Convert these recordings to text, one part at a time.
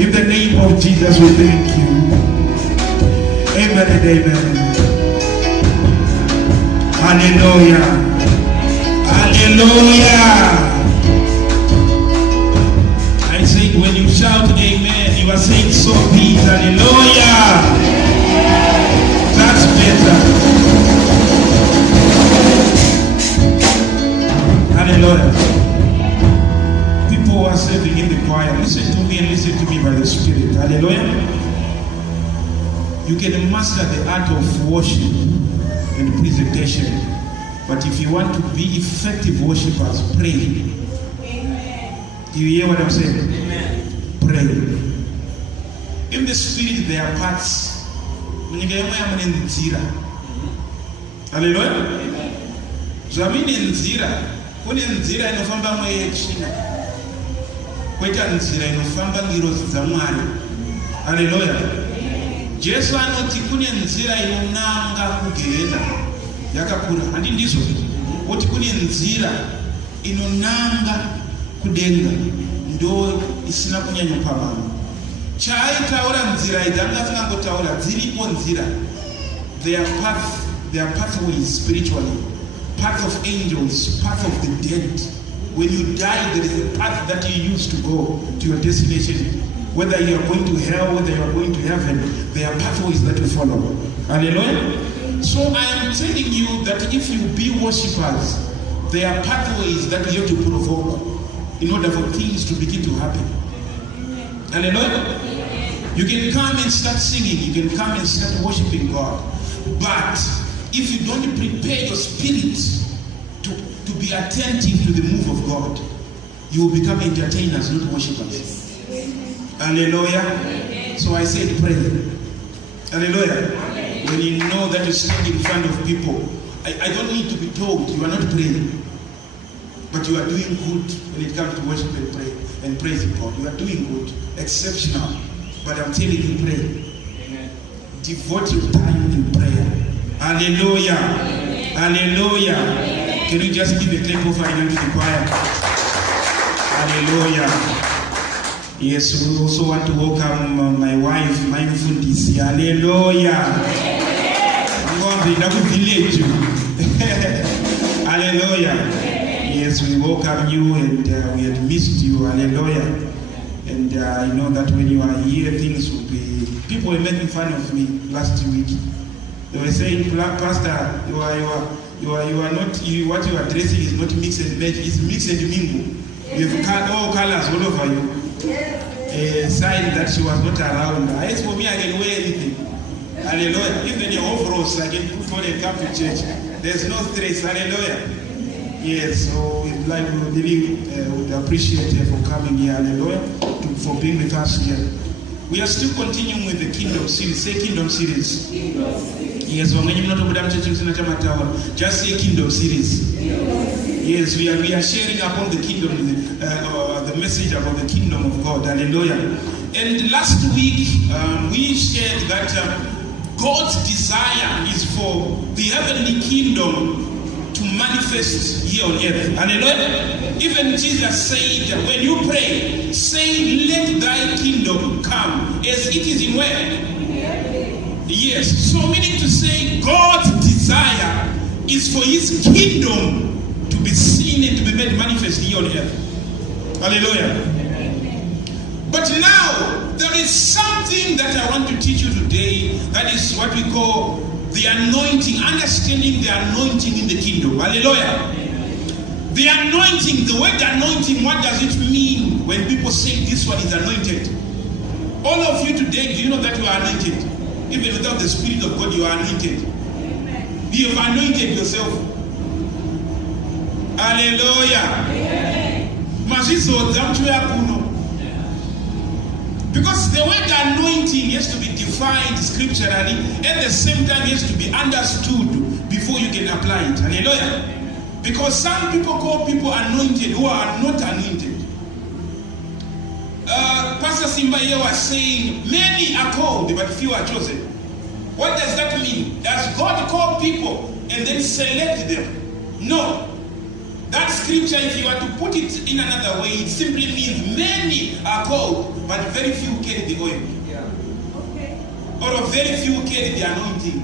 In the name of Jesus, we thank you. Amen and amen. Hallelujah. Hallelujah. I think when you shout amen, you are saying so be it. Hallelujah. That's better. Hallelujah. People who are serving in the choir, listen to me and listen to me by the Spirit. Hallelujah. You can master the art of worship and presentation, but if you want to be effective worshipers, pray. Amen. Do you hear what I'm saying? Amen. Pray. In the Spirit, there are parts. Hallelujah. Zamini nzira, kune nzira inofamba mweya china. Kweta nzira inofamba ngirozi za Mwari. Hallelujah. Jesu anoti kune nzira inonanga kugenda yakakura. Handi ndizo. Oti kune nzira inonanga kudenga. Ndo isina kunyanya pamano. Chaitaura nzira idanga tinangotaura dziripo nzira. They are pathways spiritually. Path of angels, path of the dead. When you die, there is a path that you use to go to your destination. Whether you are going to hell, whether you are going to heaven, there are pathways that you follow. Hallelujah. So I am telling you that if you be worshippers, there are pathways that you have to provoke in order for things to begin to happen. Hallelujah. You can come and start singing, you can come and start worshiping God. But if you don't prepare your spirit to be attentive to the move of God, you will become entertainers, not worshippers. Hallelujah. So I said pray. Hallelujah. When you know that you stand in front of people, I don't need to be told you are not praying, but you are doing good when it comes to worship and pray and praising God. You are doing good, exceptional. But I'm telling you, pray. Amen. Devote your time in prayer. Hallelujah. Amen. Hallelujah. Amen. Can you just give a clap of hands to the choir? Hallelujah. Yes, we also want to welcome my wife, my Fundisi. Hallelujah. Hallelujah. Yes, we welcome you and we had missed you. Hallelujah. And I know that when you are here, things will be... People were making fun of me last week. They were saying, Pastor, what you are dressing is not mix and match, it's mix and mingle. You have all colors all over you. A sign that she was not around. As for me, I can wear anything. Hallelujah. Even your overalls, I can put on and come to church. There's no stress. Hallelujah. Yes, so we really would appreciate you for coming here. Hallelujah. For being with us here. We are still continuing with the Kingdom series. Say Kingdom series. Yes, just say Kingdom series. Yes, we are sharing upon the kingdom, the message about the kingdom of God. Hallelujah. And last week we shared that God's desire is for the heavenly kingdom to manifest here on earth. Hallelujah. Even Jesus said, when you pray, say, let thy kingdom come as it is in where? Yes. So meaning to say, God's desire is for his kingdom to be seen and to be made manifest here on earth. Hallelujah. But now, there is something that I want to teach you today. That is what we call the anointing, understanding the anointing in the kingdom. Hallelujah. The anointing, the word anointing, what does it mean when people say this one is anointed? All of you today, do you know that you are anointed? Even without the Spirit of God, you are anointed. You have anointed yourself. Hallelujah. Because the word anointing has to be defined scripturally, at the same time it has to be understood before you can apply it. Hallelujah. Because some people call people anointed who are not anointed. Pastor Simba here was saying, many are called, but few are chosen. What does that mean? Does God call people and then select them? No. That scripture, if you were to put it in another way, it simply means many are called, but very few carry the oil. Yeah. Okay. Or very few carry the anointing.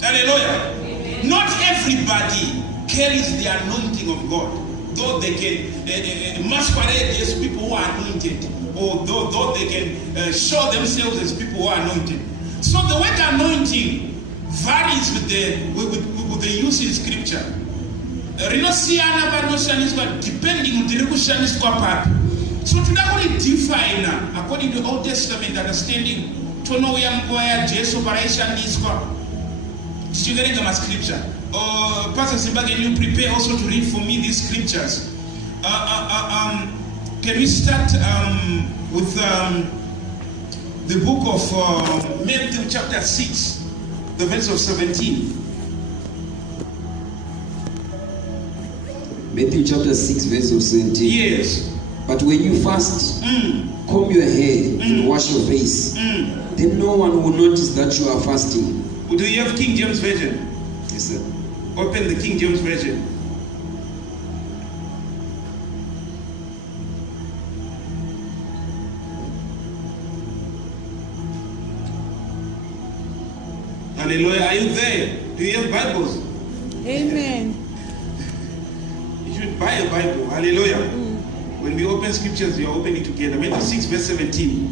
Hallelujah. Amen. Not everybody carries the anointing of God. Though they can masquerade as people who are anointed, or though they can show themselves as people who are anointed. So the word anointing varies with the use in scripture. Rinosiana vanoshaniswa depending on the rekushaniswa papi. So today we define according to Old Testament understanding tono ya mkoya Jesu paraishaniswa. Tichiverenga ma scripture. Pastor Simbage, can you prepare also to read for me these scriptures? Can we start with the book of Matthew chapter 6, the verse of 17. Matthew chapter 6, verse of 17. Yes. But when you fast, comb your hair and wash your face. Then no one will notice that you are fasting. Do you have King James Version? Yes, sir. Open the King James Version. Hallelujah. Are you there? Do you have Bibles? Amen. You should buy a Bible. Hallelujah. When we open scriptures, we are opening together. Matthew 6, verse 17.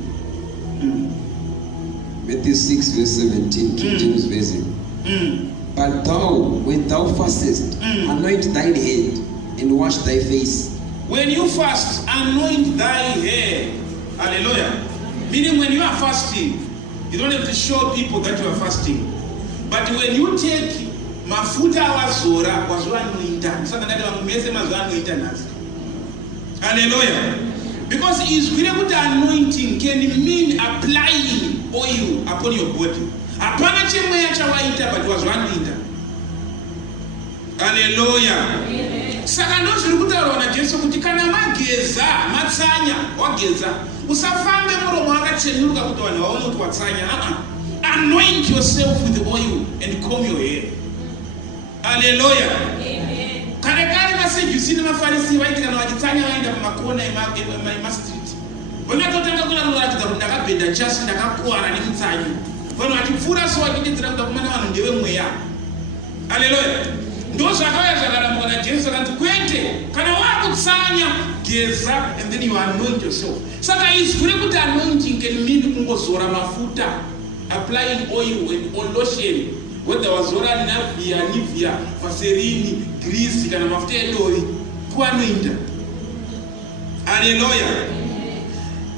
Matthew 6, verse 17, King James Version. But thou, when thou fastest, anoint thine head and wash thy face. When you fast, anoint thy hair. Hallelujah. Meaning when you are fasting, you don't have to show people that you are fasting. But when you take mafuta wazora, wazwanointa. Hallelujah. Because it's really good anointing can mean applying oil upon your body. Apana chemwe ya chawaita but wazwanointa. Hallelujah. Saka ndozviri kutaurwa naJesu kuti kana mageza matsanya wageza usafambe muromo wakatsenyuruka kuti vanhu vaone kuti watsanya. Anoint yourself with the oil and comb your hair. Hallelujah. Kare kare vasedhusi navafarisi vaiti kana vachitsanya vaenda mumakona emastreet vanatotanga kuratidza kuti ndakabhedha chasi ndakakuwara nemutsanyi vanhu vachipfuura so vachidedzera kuda kumana vanhu ndevemweya. Hallelujah. Ndozvakauya zvakaramuka naJesu akanzi kwete kana wakutsanya geza and then you anoint yourself. Saka izwi rekuti anointing can mean kungozora mafuta, applying oil and lotion, whether wazora Nivea, Vaseline, grease kana mafuta edori kuanointa. Hallelujah.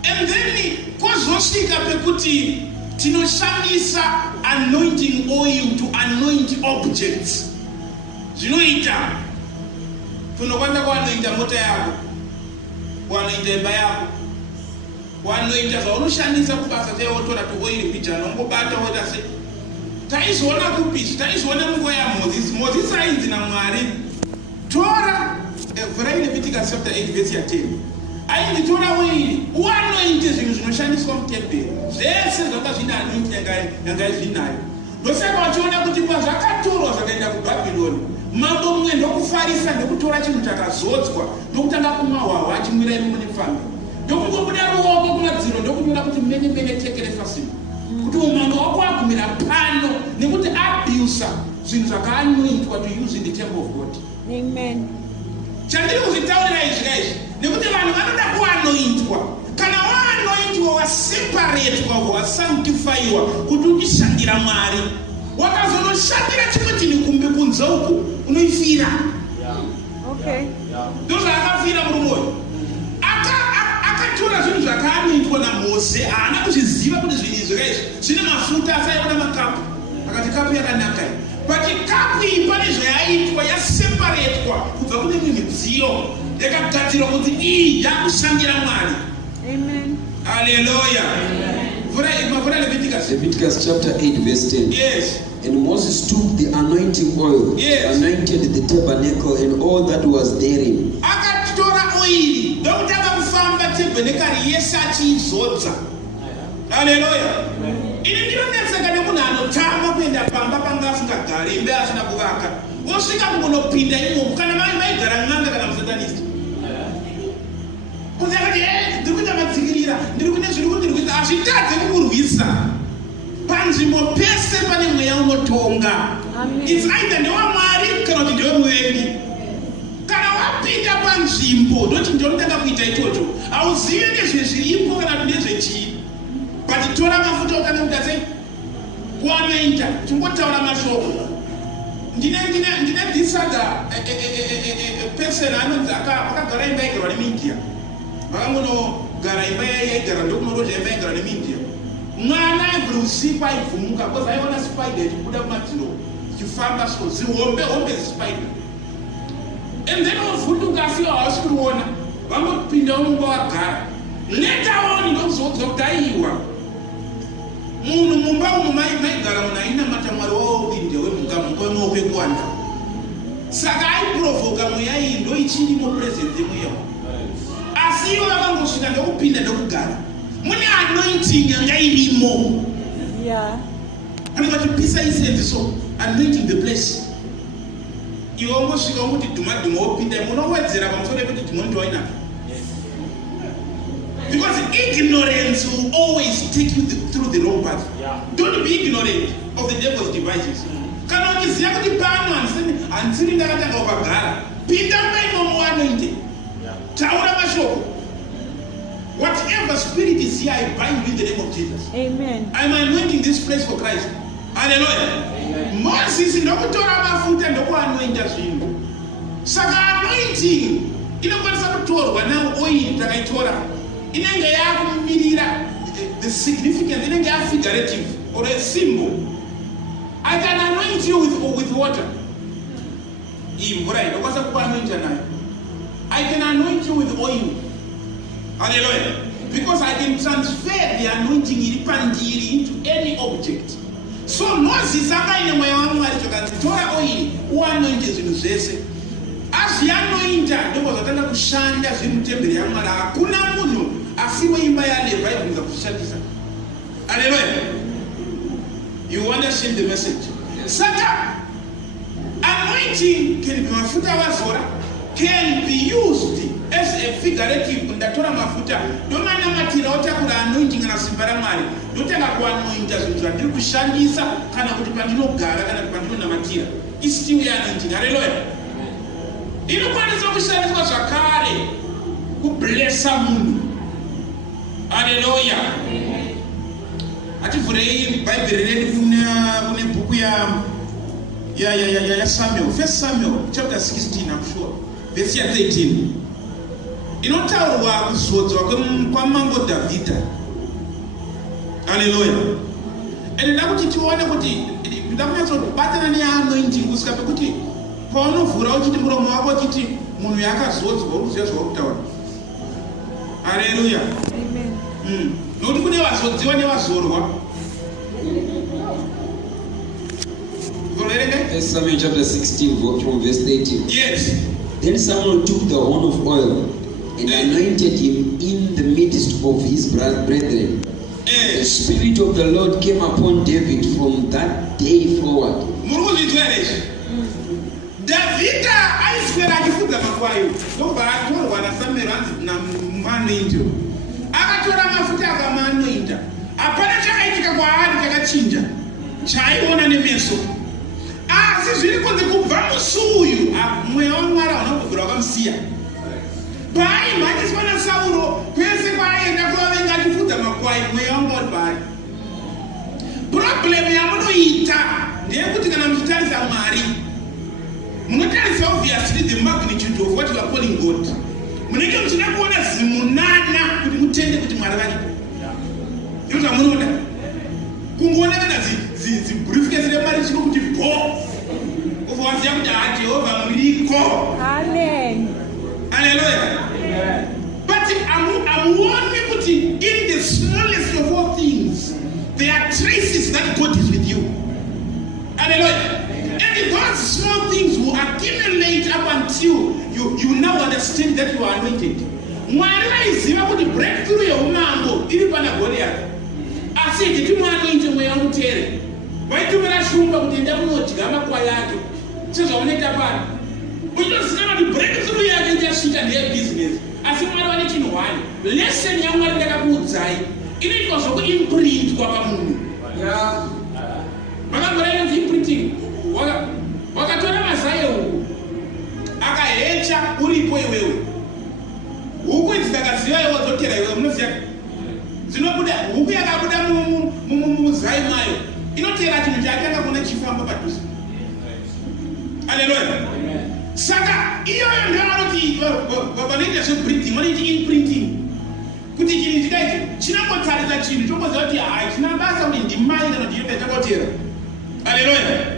And then kozosvika pekuti tinoshandisa anointing oil to anoint objects. Zvinoita tunokwanisa kuanointa mota yako, kuanointa imba yako, kuanointa zvaunoshandisa kubasa chaiwotora tuoili kuita nongobata woita se. Taizoona kupisi, taizoona munguva yaMozisi ainzi naMwari tora vhurai Leviticus chapter 8 verse ya 10. Ainzi tora oili uanointe zvinhu zvinoshandiswa mutemberi zvese zvanga zvine anointi yanga zvinayo. Ndosaka vachiona kuti pazvakatorwa zvakaenda kuBhabhironi mambo mumwe ndokufarisa ndokutora chinhu chakazodzwa ndokutanga kumwa hwahwa achimwira imomo nepfambi ndokungobuda ruoko kumadziro ndokunyora kuti mene tekere fasimo kuti umambo wako wagumira pano nekuti abusa zvinhu zvakaanointwa to use in the temple of God. Amen. Chandiri kuzvitaurira izvi nekuti vanhu vanoda kuanointwa. Kana waanointwa waseparatwa wasanctifyiwa kuti uchishandira Mwari wakazonoshandira chimwe chinhu kumbe kunze uko unoifira. Okay. Ndozvaakafira murume uyu akatora zvinhu zvakaanoitwa naMose haana kuzviziva kuti zvinhu izvi zvine mafuta asaiona makapu akati kapu yakanaka iyi but kapu iyi pane zvayaitwa yaseparatwa kubva kune imwe midziyo yakagadzirwa kuti iyi yakushandira Mwari. Amen. Hallelujah. Leviticus chapter 8 verse 10. Yes. And Moses took the anointing oil, yes, anointed the tabernacle and all that was therein. Akatora oil, ndokutanga kufamba tabernacle yese achizodza. Hallelujah. Ini ndinonetseka nemunhu anotamba kuenda pamba panga asingagari imba asina kuvaka wosvika kunopinda imomo kana maigara n'anga kana musatanist kuzakati ndiri kuita madzikirira ndiri kuita zviri kuti ndiri kuita hazvitadze kukurwisa panzvimbo pese pane mweya unotonga. It's either ndewamwari kana kuti ndewemuvengi. Kana wapinda panzvimbo ndoti ndinotanga kuita ichocho hauzivi nezvezviripo kana kuti nezvechii but tora mafuta ukana kuita sei kuanoita chingotaura mashoko. Ndine disaga person anonzi akagara imba yaigara nemindia vakangonogara imba yaigara ndokunorozha imba yaigara nemindia. Mwana aibvira usiku aibvumuka because aiona spider ichibuda kumadziro ichifamba so zihombe zispider and then wavhunduka asiwa hausi kuona vangopinda mumba wagara later on ndokuzoudza kuti aiwa munhu mumba umu maigara munhu ainamata mwari wauvinde wemhuka wemwokwekuwanda saka aiprovoka mweya iyi ndo ichirimo presence yemweya asi ivo vakangosvika ndokupinda ndokugara. Mune anointing yanga irimo. Yeah. Kana vachipisa incense so anointing the place. Iwe ungosvika kuti dhumadhuma wopinda munowedzera pamusoro pekuti dhuma ndowainapo. Because ignorance will always take you through the wrong path. Yeah. Don't be ignorant of the devil's devices. Kana uchiziva kuti pano handisini ndakatanga ukagara pinda maimomo anointing. Taura mashoko. Whatever spirit is here, I bind in the name of Jesus. Amen. I'm anointing this place for Christ. Hallelujah. Moses ndokutora mafuta ndokuanointa zvinhu. Saka anointing inokwanisa kutorwa now oil takaitora inenge yakumirira the significance inenge figurative or a symbol. I can anoint you with water. Imvura inokwanisa kuanointa nayo. I can anoint you with oil. Hallelujah. Because I can transfer the anointing into any object. So Moses akaine mweya wamwari chokanzitora oil uanointe zvinhu zvese. Azvianointa ndokuzotanga kushanda zviri mutemberi yaMwari. Hakuna munhu asiwe imba yaLevhi aibvunza kuzvishandisa. Hallelujah. You understand the message? Saka anointing can be mafuta wazora can be used as a figurative. Ndatora mafuta ndomanamatira otakura anointing kana simba raMwari ndotanga kuanointa zvinhu zvandiri kushandisa kana kuti pandinogara kana kuti pandinonamatira isitiu yeanointing. Hallelujah. Inokwanisa kushandiswa zvakare kublessa munhu. Hallelujah. Ativhurei bhaibheri redu kune bhuku ya Samuel, 1 Samuel chapter 16 I'm sure verse 13 inotaurwa kuzodzwa kwamambo Dhavhidha. Hallelujah. And ndakuti tione kuti ndakunyatsobatana neanointing kusvika pekuti paunovhura uchiti muromo wako uchiti munhu yakazodzwa uruziva zvawakutaura. Hallelujah. Amen. Nokuti kune vazodziwa nevazorwa. 1 Samuel chapter 16 from verse 13. Yes. Then Samuel took the horn of oil and anointed him in the midst of his brethren. The Spirit of the Lord came upon David from that day forward. Davhidha aiswera achifudza makwayo ndobva atorwa naSamuel namanointo akatora mafuta akamanointa. Hapana chakaitika kwaari chakachinja chaaiona nemeso asi zviri kunze kubva musi uyu mweya waMwari hauna kubvira wakamusiya. Paaimhanyiswa naSauro kwese kwaaienda kuvavenga achifudza makwai mweya waMwari paari. Problem yamunoita ndeyekuti kana muchitarisa Mwari munotarisa obviously the magnitude of what you are calling God. Munenge muchida kuona zimunana kuti mutende kuti Mwari varipo. Ndiko zvamunoda. Kungoona kana zibriefcase remari chiri kuti bo uvaziva kuti Jehovah muriko. Amen. Hallelujah. But I'm warning kuti in the smallest of all things there are traces that God is with you. Hallelujah. And those small things will accumulate up until you now understand that you are anointed. Mwari aiziva kuti breakthrough yeumambo iri pana Goliath. Asi kuti mwanoite mweya mutere. Vaitumira shumba kuti enda kunodya makwai ake. sezvamunoita pari uchitoziva kuti breakthrough yake ichasvika ndeyebusiness. Asi Mwari vane chinhu hwani, lesson yaMwari ndakakuudzai inoitwa zvokuimprintwa pamunhu. Makambora inonzi imprinting. Wakatora mazai ehuku akahecha uripo iwewe, huku idzi dzakaziva iwe dzotera iwe munoziva dzinobuda, huku yakabuda muzai mayo inotera chinhu chake akakona chifamba padhuze. Haleluya. Saka iyoyo ndio vanoti vanoita zvebreeding, vanoiti imprinting, kuti chinhu chidaichi chinangotarisa chinhu chokuziva kuti hai china basa kuti ndimai kana kuti ive chakotera. Haleluya.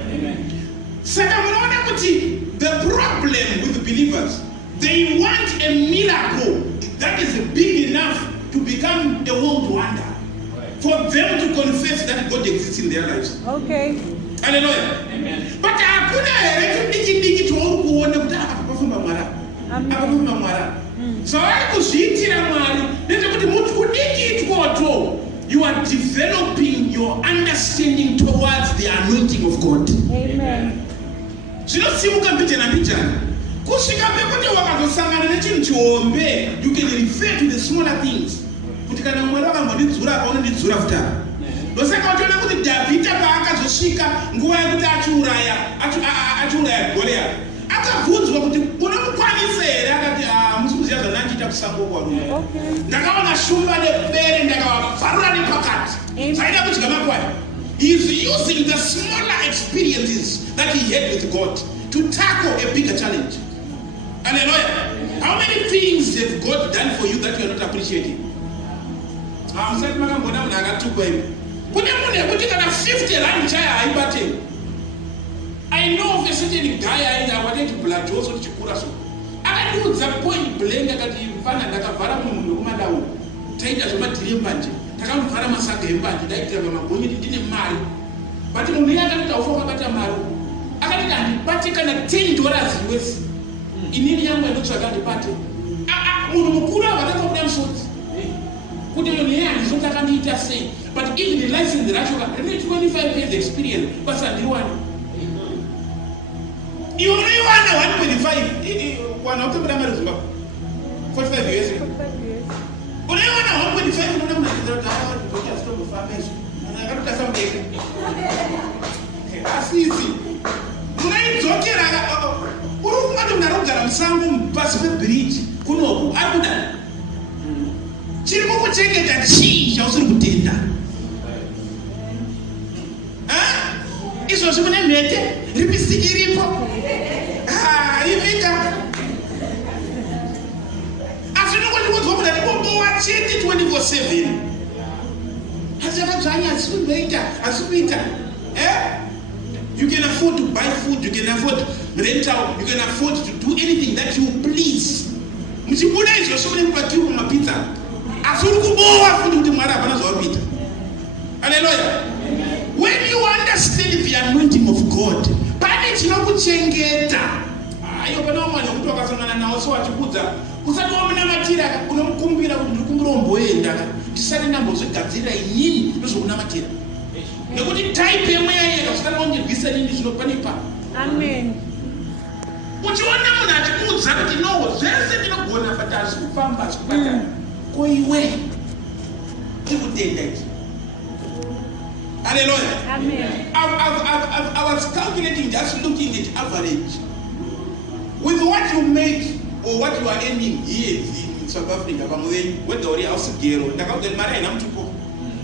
Saka munoona kuti the problem with believers, they want a miracle that is big enough to become a world wonder, for them to confess that God exists in their lives. Okay. Hallelujah. Amen. But hakuna here chidiki chouri kuona kuti akafamba Mwari. Akafamba Mwari. So kuzviitira Mwari ndechekuti muti kudiki itwoto, you are developing your understanding towards the anointing of God. Amen. Zvinosimuka mbijana mbijana kusvika pekuti wakazosangana nechinhu chihombe, you can refer to the smaller things. Kuti kana Mwari akambondidzura apa unondidzura futara. Ndosaka uchiona kuti Dhavhidha paakazosvika nguva yekuti achiuraya Goliath, akabvunzwa kuti unomukwanisa here, akati musi kuziva zvandandiita kusango kwarume. Ndakaona shumba nebere ndakavabvarura nepakati, zvaida kudya makwai. He is using the smaller experiences that he had with God to tackle a bigger challenge. Hallelujah. How many things has God done for you that you are not appreciating? Kune munhu yekuti kana 50 rand chaya haibate. I know of a certain guy aitati blood also tichikura so. Akandiudza point blank akati fana ndakavhara munhu wekumadau. Taita zvemadhiri mbanje. Takamuvhara masaga embanje, ndaitira pamagonyeti ndine mari. But munhu iye akati taufa wakabata mari. Akati handibate kana $10 US. Inini yangu inotsvaka handibate. Munhu mukuru avatakubuda musodzi. Kuti munhu iye handizoti akandiita sei. But even the license racho rine 25 years experience, basi handiwani. Iwe unoiwana 1.5 wana utopera mari Zimbabwe 45 years. Unoiwana 1.5 unoona munhu achidzira kuti hawa ndinoita zitongofamba izvo. Akatotasa mudeke. Asisi. Unaidzokera uri kungati munhu ari kugara musango pasi pebiriji kunoku ari kudani. Chiri kukuchengeta chii chausiri kutenda. Izvozvi mune mhete ripisiki iripo ivika asi nokondikudzwa kuti ndimbowa chete 24/7 asi akadzvanya asi kuita you can afford to buy food, you can afford rental, you can afford to do anything that you please. Muchibuda izvozvo mune kupakiwa mumapizza asi uri kubowa futi kuti Mwari hapana zvauri kuita. Hallelujah. When you understand the anointing of God, pane chinokuchengeta. Ayo pana umwana kuti wakasangana nawo so wachikudza usati wamunamatira unomukumbira kuti ndiri kumuromboenda tisati ndambozvigadzirira inini ndozvokunamatira. Nekuti type yemweya iye kasvika wandirwisa nini zvinopanipa. Amen. Uchiona munhu achikuudza kuti no zvese ndinogona but azvikufamba achikubata koiwe tikutenda izvi. Hallelujah. Amen. I was calculating, just looking at average. With what you make or what you are earning here in South Africa, whether you are house girl,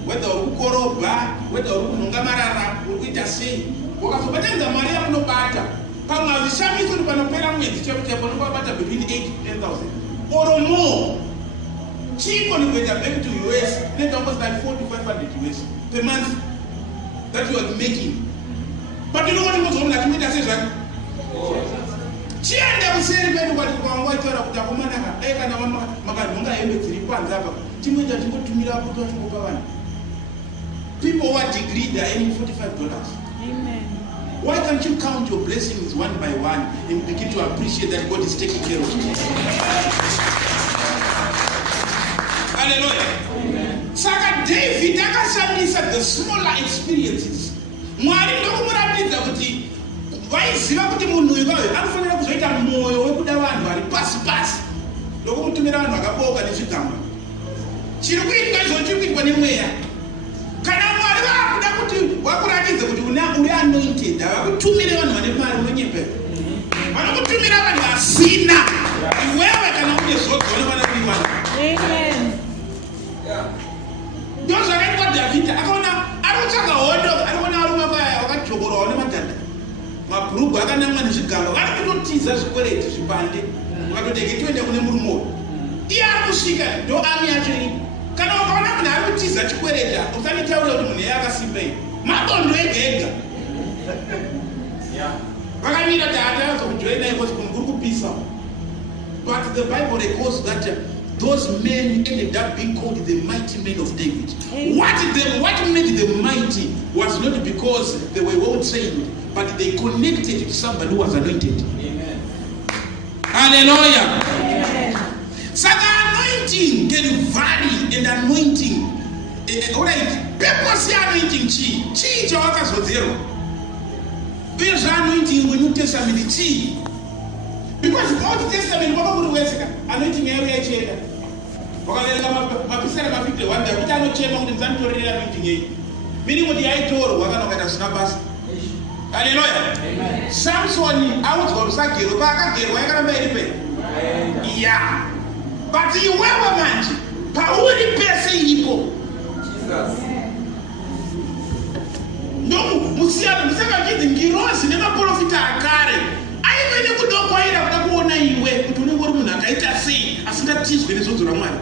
whether you koroba, whether you nungamarara, we just say, wakasobatenza mari yamunobata. Kama vishamisi panopera mwezi chapa panopata between 8 to 10,000 or more. Cheap on the back to US, net almost like 4 to 500 US per month. That you are making. But you know what was on that meter says that? Chienda useri wedu kwa chora kutakomana ka na mama makadunga yembe ziri kwanza hapa. Chimwenda timotumira hapo tu tukopa bana. People who are degree they are earning $45. Amen. Why can't you count your blessings one by one and begin to appreciate that God is taking care of you? Hallelujah. Amen. Saka David akashandisa the smaller experiences. Mwari ndokumurambidza kuti vaiziva kuti munhu iwayo anofanira kuzoita mwoyo wekuda vanhu vari pasi pasi ndokumutumira vanhu vakaboka nezvigamba. Chiri kuitwa izvo chiri kuitwa nemweya. Kana Mwari vakuda kuti vakuratidze kuti uri anointed, havakutumire vanhu vane mari unonyepera. Vanokutumira vanhu vasina. Iwewe kana une zvodzo unofanira kuiwana. Amen. Ndozvakaitwa Dhavhidhi akaona anotsvaga hondo, anoona varume vakadzvokorowa nemadhadha. Mabhurugwa akanamwa nezvigamba, vari kutotiza zvikwereti zvipande. Vakatodeke toenda kune murume uyu. Iye ari kusvika ndo ami yacho iri. Kana ukaona munhu ari kutiza chikwereta, usanitaura kuti munhu iye akasimba iyi. Mabondo ega ega. Vakamira kuti hatavazo kujoina because munhu kuri kupisa. But the Bible records that those men ended up being called the mighty men of David. What made them mighty was not because they were well trained, but they connected to somebody who was anointed. Amen. Hallelujah. Amen. So the anointing can vary, and anointing, alright, purpose anointing chi chawakazodzero. There's anointing in the New Testament chi. Because the Old Testament, anointing area cheda. Wakalenga mapisara mapite wanda kuti anochema kuti nzanitorera anointing yeyi. Meaning what I told wakanokaita sinabasa. Hallelujah. Amen. Samson audzwa rusagero paakagerwa yakaramba iripe. Yeah. But iwewe manje pauri pese ilipo. Jesus. No, musiyana musakachidzi ngirozi nemaprofita akare. Aimene kudokwaira kuda kuona iwe kuti unenge uri munhu akaita sei asingatizwe nezodzo raMwari.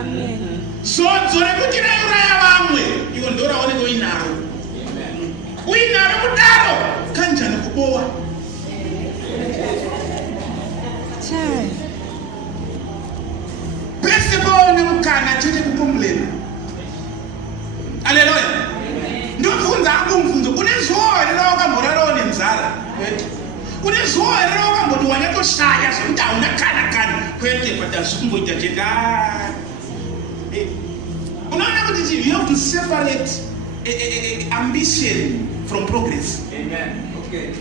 Amen. Zodzo rekuti rauraya vamwe iwe ndoraoneke uinaro. Uinaro kudaro kanjani kubowa. Chai. Pese paone mukana chete kupomulena. Hallelujah. Ndobvunza hangu mubvunzo, une zuva here rawakamborarawo nenzara? Kwete. Une zuva here rawakamboti wanyatoshaya zvokuti hauna kana kwete, but hazvikumboita chenda. Unoona kuti you have to separate ambition from progress. Amen. Okay.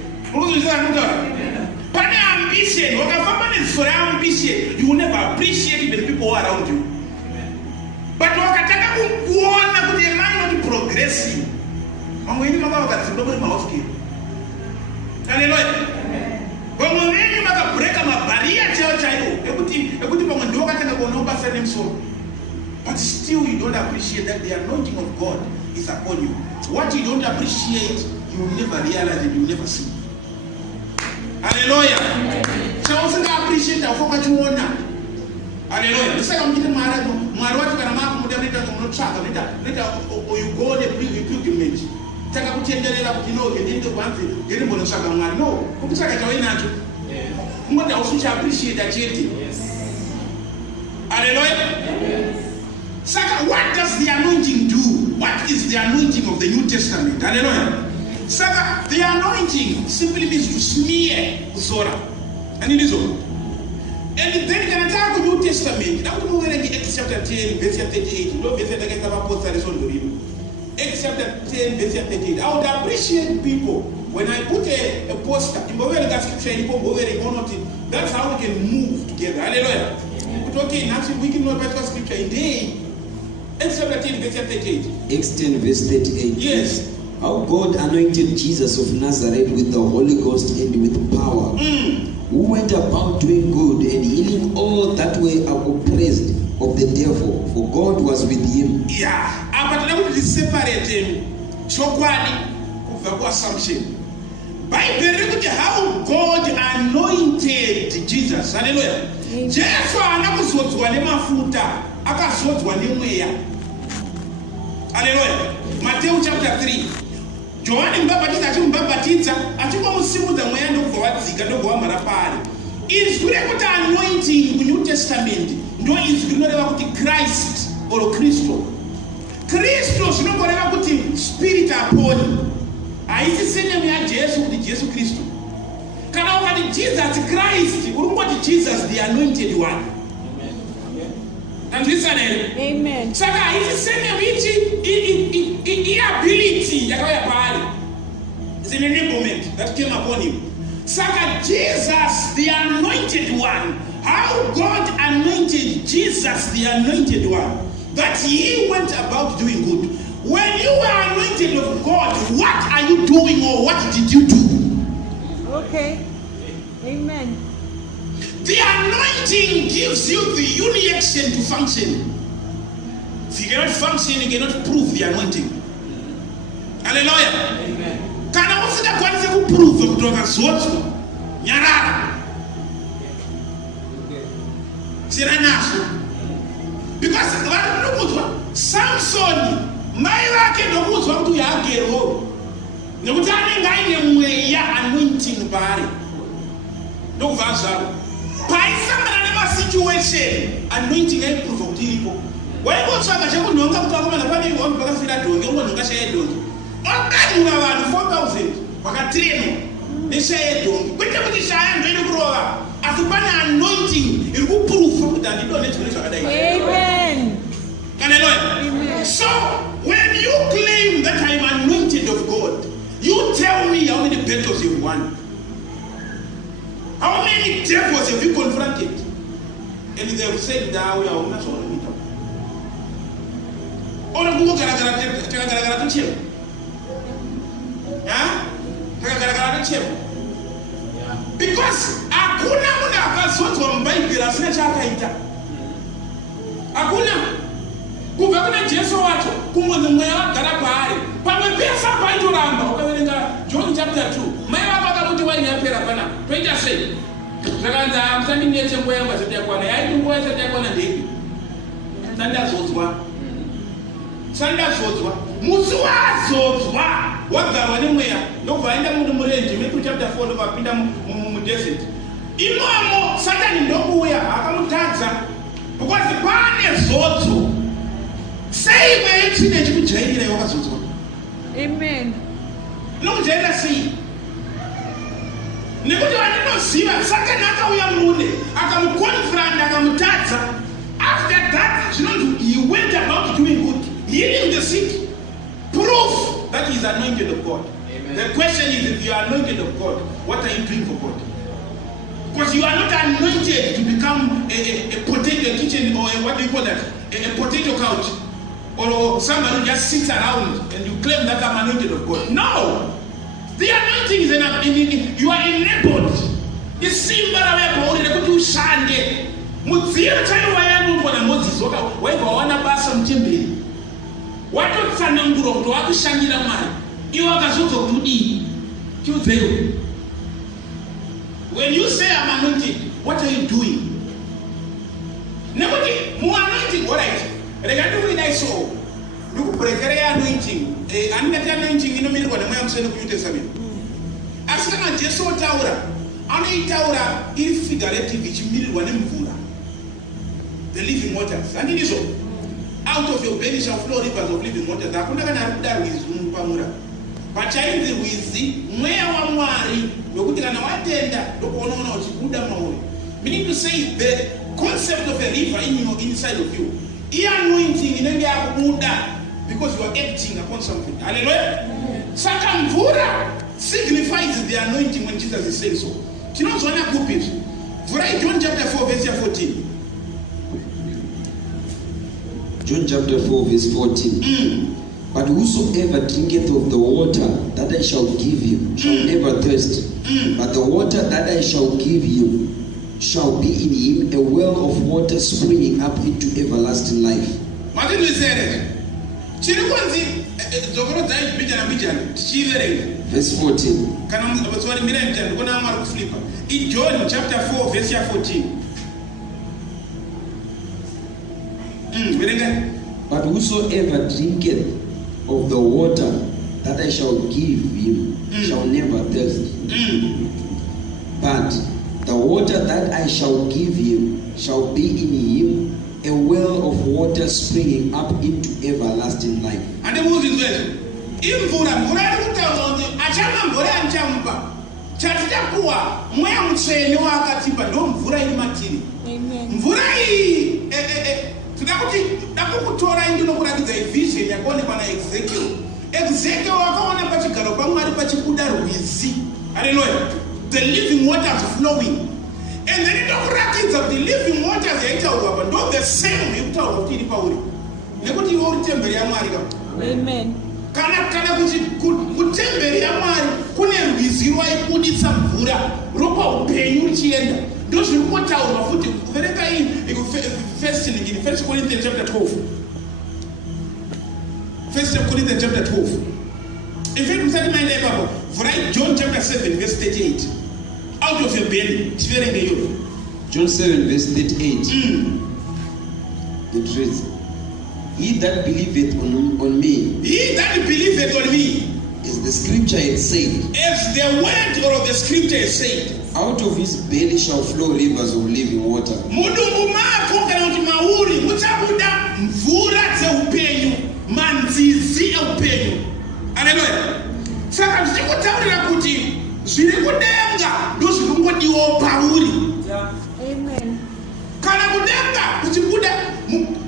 Pane ambition, wakafamba neziso reambition, you will never appreciate even people who are around you. But wakataka kuona kuti am I not progressing? Vamweni mama vakadzimba muri mahoskero. Hallelujah. Vamwe venyu vakabreka mabhariya chaiwo ekuti pamwe ndo vakatanga kuona basa nemusoro. But still you don't appreciate that the anointing of God is upon you. What you don't appreciate, you will never realize it, you will never see. Hallelujah. So usinga appreciate afokachiona. Hallelujah. Ndisaka mchite mwari wati kana maakumuda nita kunotsvaga nita you go on a pilgrimage. Taka kutenderera kuti no ndinde kwanzi ndiri mbonotsvaga mwari. No, kutsvaga chawenacho. Ngoti ausucha appreciate chete. Hallelujah. Saka, what does the anointing do? What is the anointing of the New Testament? Hallelujah. Saka, the anointing simply means to smear Zora. And it is all. And then can I talk about New Testament? Now we move in Acts chapter 10, verse 38. No verse that gets about post Acts chapter 10, verse 38. I would appreciate people when I put a poster in that's how we can move together. Hallelujah. But okay, now we can know about scripture in day. Acts chapter 10, verse 38. Acts 10, verse 38. Yes. How God anointed Jesus of Nazareth with the Holy Ghost and with power, who went about doing good and healing all that were oppressed of the devil, for God was with him. Yeah. But now we separate him. Chokwani kubva kuassumption. Bible kuti how God anointed Jesus. Hallelujah. Jesu anakuzodzwa nemafuta, akazodzwa nemweya. Hallelujah. Matthew chapter 3. Johani mbhabhatidza achimubhabhatidza achikomusimudza mweya ndokubva wadzika ndobva wamhara paari. Inzwi rekuti anointing kuNew Testament ndo inzwi rinoreva kuti Christ or Kristo. Kristo zvinongoreva kuti spirit upon. Haisi senemu yaJesu kuti Jesu Kristo. Kana ukati Jesus Christ, urikungoti Jesus the anointed one. Amen. Saka haisi senemu ichi ability yakauya paari. It's an enablement that came upon him. Saka Jesus, the anointed one, how God anointed Jesus, the anointed one, that he went about doing good. When you are anointed of God, what are you doing or what did you do? Okay. Amen. The anointing gives you the unction to function. If you cannot function, you cannot prove the anointing. Hallelujah. Amen. Kana usida kwanza kuprove kutoka zote nyarara. Sina naso. Because vanokuzwa Samson mai wake ndokuzwa kuti yagero. Nekuti anenge aine mweya anointing pari. Ndokuvazva. Paisangana nemasituation anointing aiprove kuti iripo. Waingotsvaka chekunhonga kuti vakomana pane vanhu vakafira dhonge unonhonga shaya yedhonge. Odanura vanhu 4,000 vakatrainwa neshaya yedhonge. Kwete kuti shaya ndoine kurova asi pane anointing iri kuprove kuti handidone zvine zvakadai. Amen. Hallelujah. So when you claim that I am anointed of God, you tell me how many battles you've won. How many devils have you confronted? And they have said that we are not so meet up. Or go gara to chill. Yeah? Gara to chill. Because hakuna muna akazotwa mBhayibheri asina chakaita. Hakuna. Kubva kuna Jesu wacho kumunzi mweya wagara paari. Pamwe pesa paitoramba ukaverenga John chapter 2. Mai vakamuti waini yapera pana. Toita sei? Zvakanzi musandinetse nguva yangu asati yakwana. Yaiti nguva isati yakwana ndeipi? Sandazodzwa. Musi wazodzwa wagarwa nemweya ndobva aenda murenje Matthew chapter 4 ndobvapinda mudesert. Imomo Satani ndokuuya akamutadza because pane zodzo. Sei mweya chine chikujairira wakazodzwa. Amen. Nokujairira sei? Nekuti vandinoziva Satani akauya mune akamuconfront akamutadza. After that he went about doing good, healing the sick. Proof that he is anointed of God. Amen. The question is, if you are anointed of God, what are you doing for God? Because you are not anointed to become a potato kitchen or what do you call that? A potato couch. Or somebody who just sits around and you claim that I'm anointed of God. No! The anointing is you are enabled. The symbol of God mudziyo chaiwo wayanongwa naMozisi waibva wawana basa mutemberi watotsanangurwa kuti wakushandira Mwari iwe wakazodzwa kuti udii chiudzeyo. When you say I'm anointed, what are you doing? Nekuti muanointing, alright, rega ndikuidai so ndikupurekere anointing andinati anointing inomirwa nemweya musene kunyute sabini. Asi kana Jesu otaura anoitaura iri figurative ichimirirwa nemvura. The living waters. And it is so. Out of your belly shall flow rivers of living waters. Hakuna kana arikuda rwizi unupamura. Pachainzi rwizi mweya wa Mwari wekuti kana watenda ndokuonaona uchikuda mauri. Meaning to say the concept of a river inside of you. I anointing inenge yakubuda because you are acting upon something. Hallelujah. Saka mvura signifies the anointing when Jesus is saying so. Tinozoona kupi? Mvura John chapter 4 verse 14. John chapter 4 verse 14. But whosoever drinketh of the water that I shall give him shall never thirst. But the water that I shall give him shall be in him a well of water springing up into everlasting life. Verse 14. In John chapter 4 verse 14. But whosoever drinketh of the water that I shall give him shall never thirst. But the water that I shall give him shall be in him a well of water springing up into everlasting life. And the moving version. Ndakukutora ndinokurakidza vision yakaonekwa naEzekiel. Ezekiel wakaona pachigaro pamwe ari pachikuda rwizi. Haleluya. the living waters flowing. And then ndokuratidza kuti living waters yaitaurwa apa ndo the same yekutaurwa kuti iri pauri nekuti iwe uri temberi yaMwari ka. Amen. Kana kuti kutemberi yaMwari kune rwizi rwaibuditsa mvura ropa upenyu richienda ndo zviri kungotaurwa futi kuvereka iyi First Corinthians chapter 12. First Corinthians chapter 12. In fact, musati maenda ipapo write John chapter 7 verse 38 out of your belly chiverenge iyoyo. John 7 verse 38. It reads, he that believeth on me, he that believeth on me, as the scripture had said, as the word or the scripture has said, out of his belly shall flow rivers of living water. Mudumbu mako kana kuti mauri muchabuda mvura dzeupenyu, manzizi eupenyu. Haleluya. Saka zvikutaurira kuti zviri kudenga ndo zviri kungodiwa pauri. Amen. Kana kudenga kuchibuda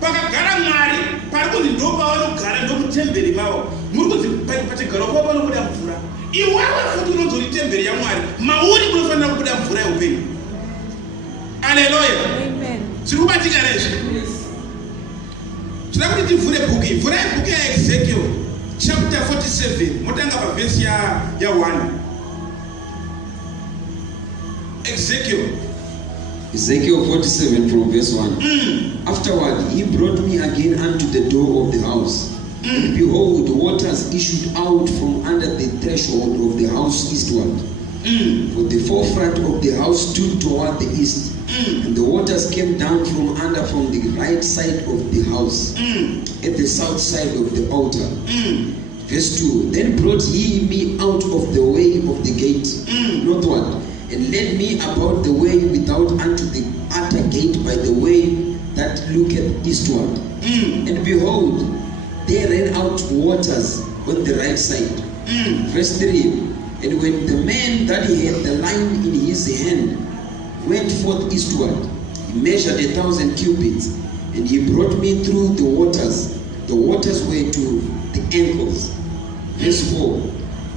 pakagara Mwari pari kuti ndo pavanogara ndo mutemberi mavo muri kuti pachigaro pavo panobuda mvura. Iwewe futi unonzori temberi yaMwari mauri munofanira kubuda mvura yeupenyu. Haleluya. Amen. Zviri kubatika nezvi. Tinoda kuti tivhure bhuku iyi. Vhurai bhuku yaEzekiel chapter 47 motanga pavhesi ya 1. Ezekiel 47 from verse 1. Afterward he brought me again unto the door of the house. And behold, waters issued out from under the threshold of the house eastward. For the forefront of the house stood toward the east. And the waters came down from the right side of the house, at the south side of the altar. Verse 2. Then brought he me out of the way of the gate northward, and led me about the way without unto the utter gate by the way that looketh eastward. And behold, there ran out waters on the right side. Verse 3. And when the man that he had the line in his hand went forth eastward, he measured 1,000 cubits, and he brought me through the waters. The waters were to the ankles. Verse 4.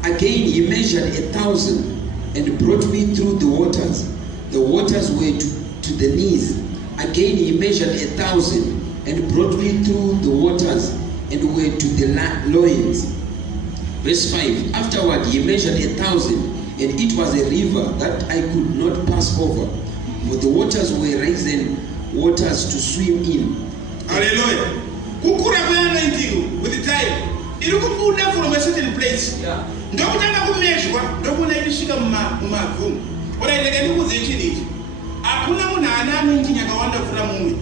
Again he measured 1,000, and brought me through the waters. The waters were to the knees. Again he measured 1,000, and brought me through the waters, and were to the loins. Verse 5. Afterward he measured 1,000, and it was a river that I could not pass over, for the waters were risen waters to swim in. Hallelujah. Kukura kweanointiyo with the time iri kubuda from a certain place. Ndokutanga kumezhwa ndokuna inisvika mumabvumu. Ora ndenge ndikuudze chinhu ichi. Hakuna munhu ana anointing yakawanda kupfuura mumwe.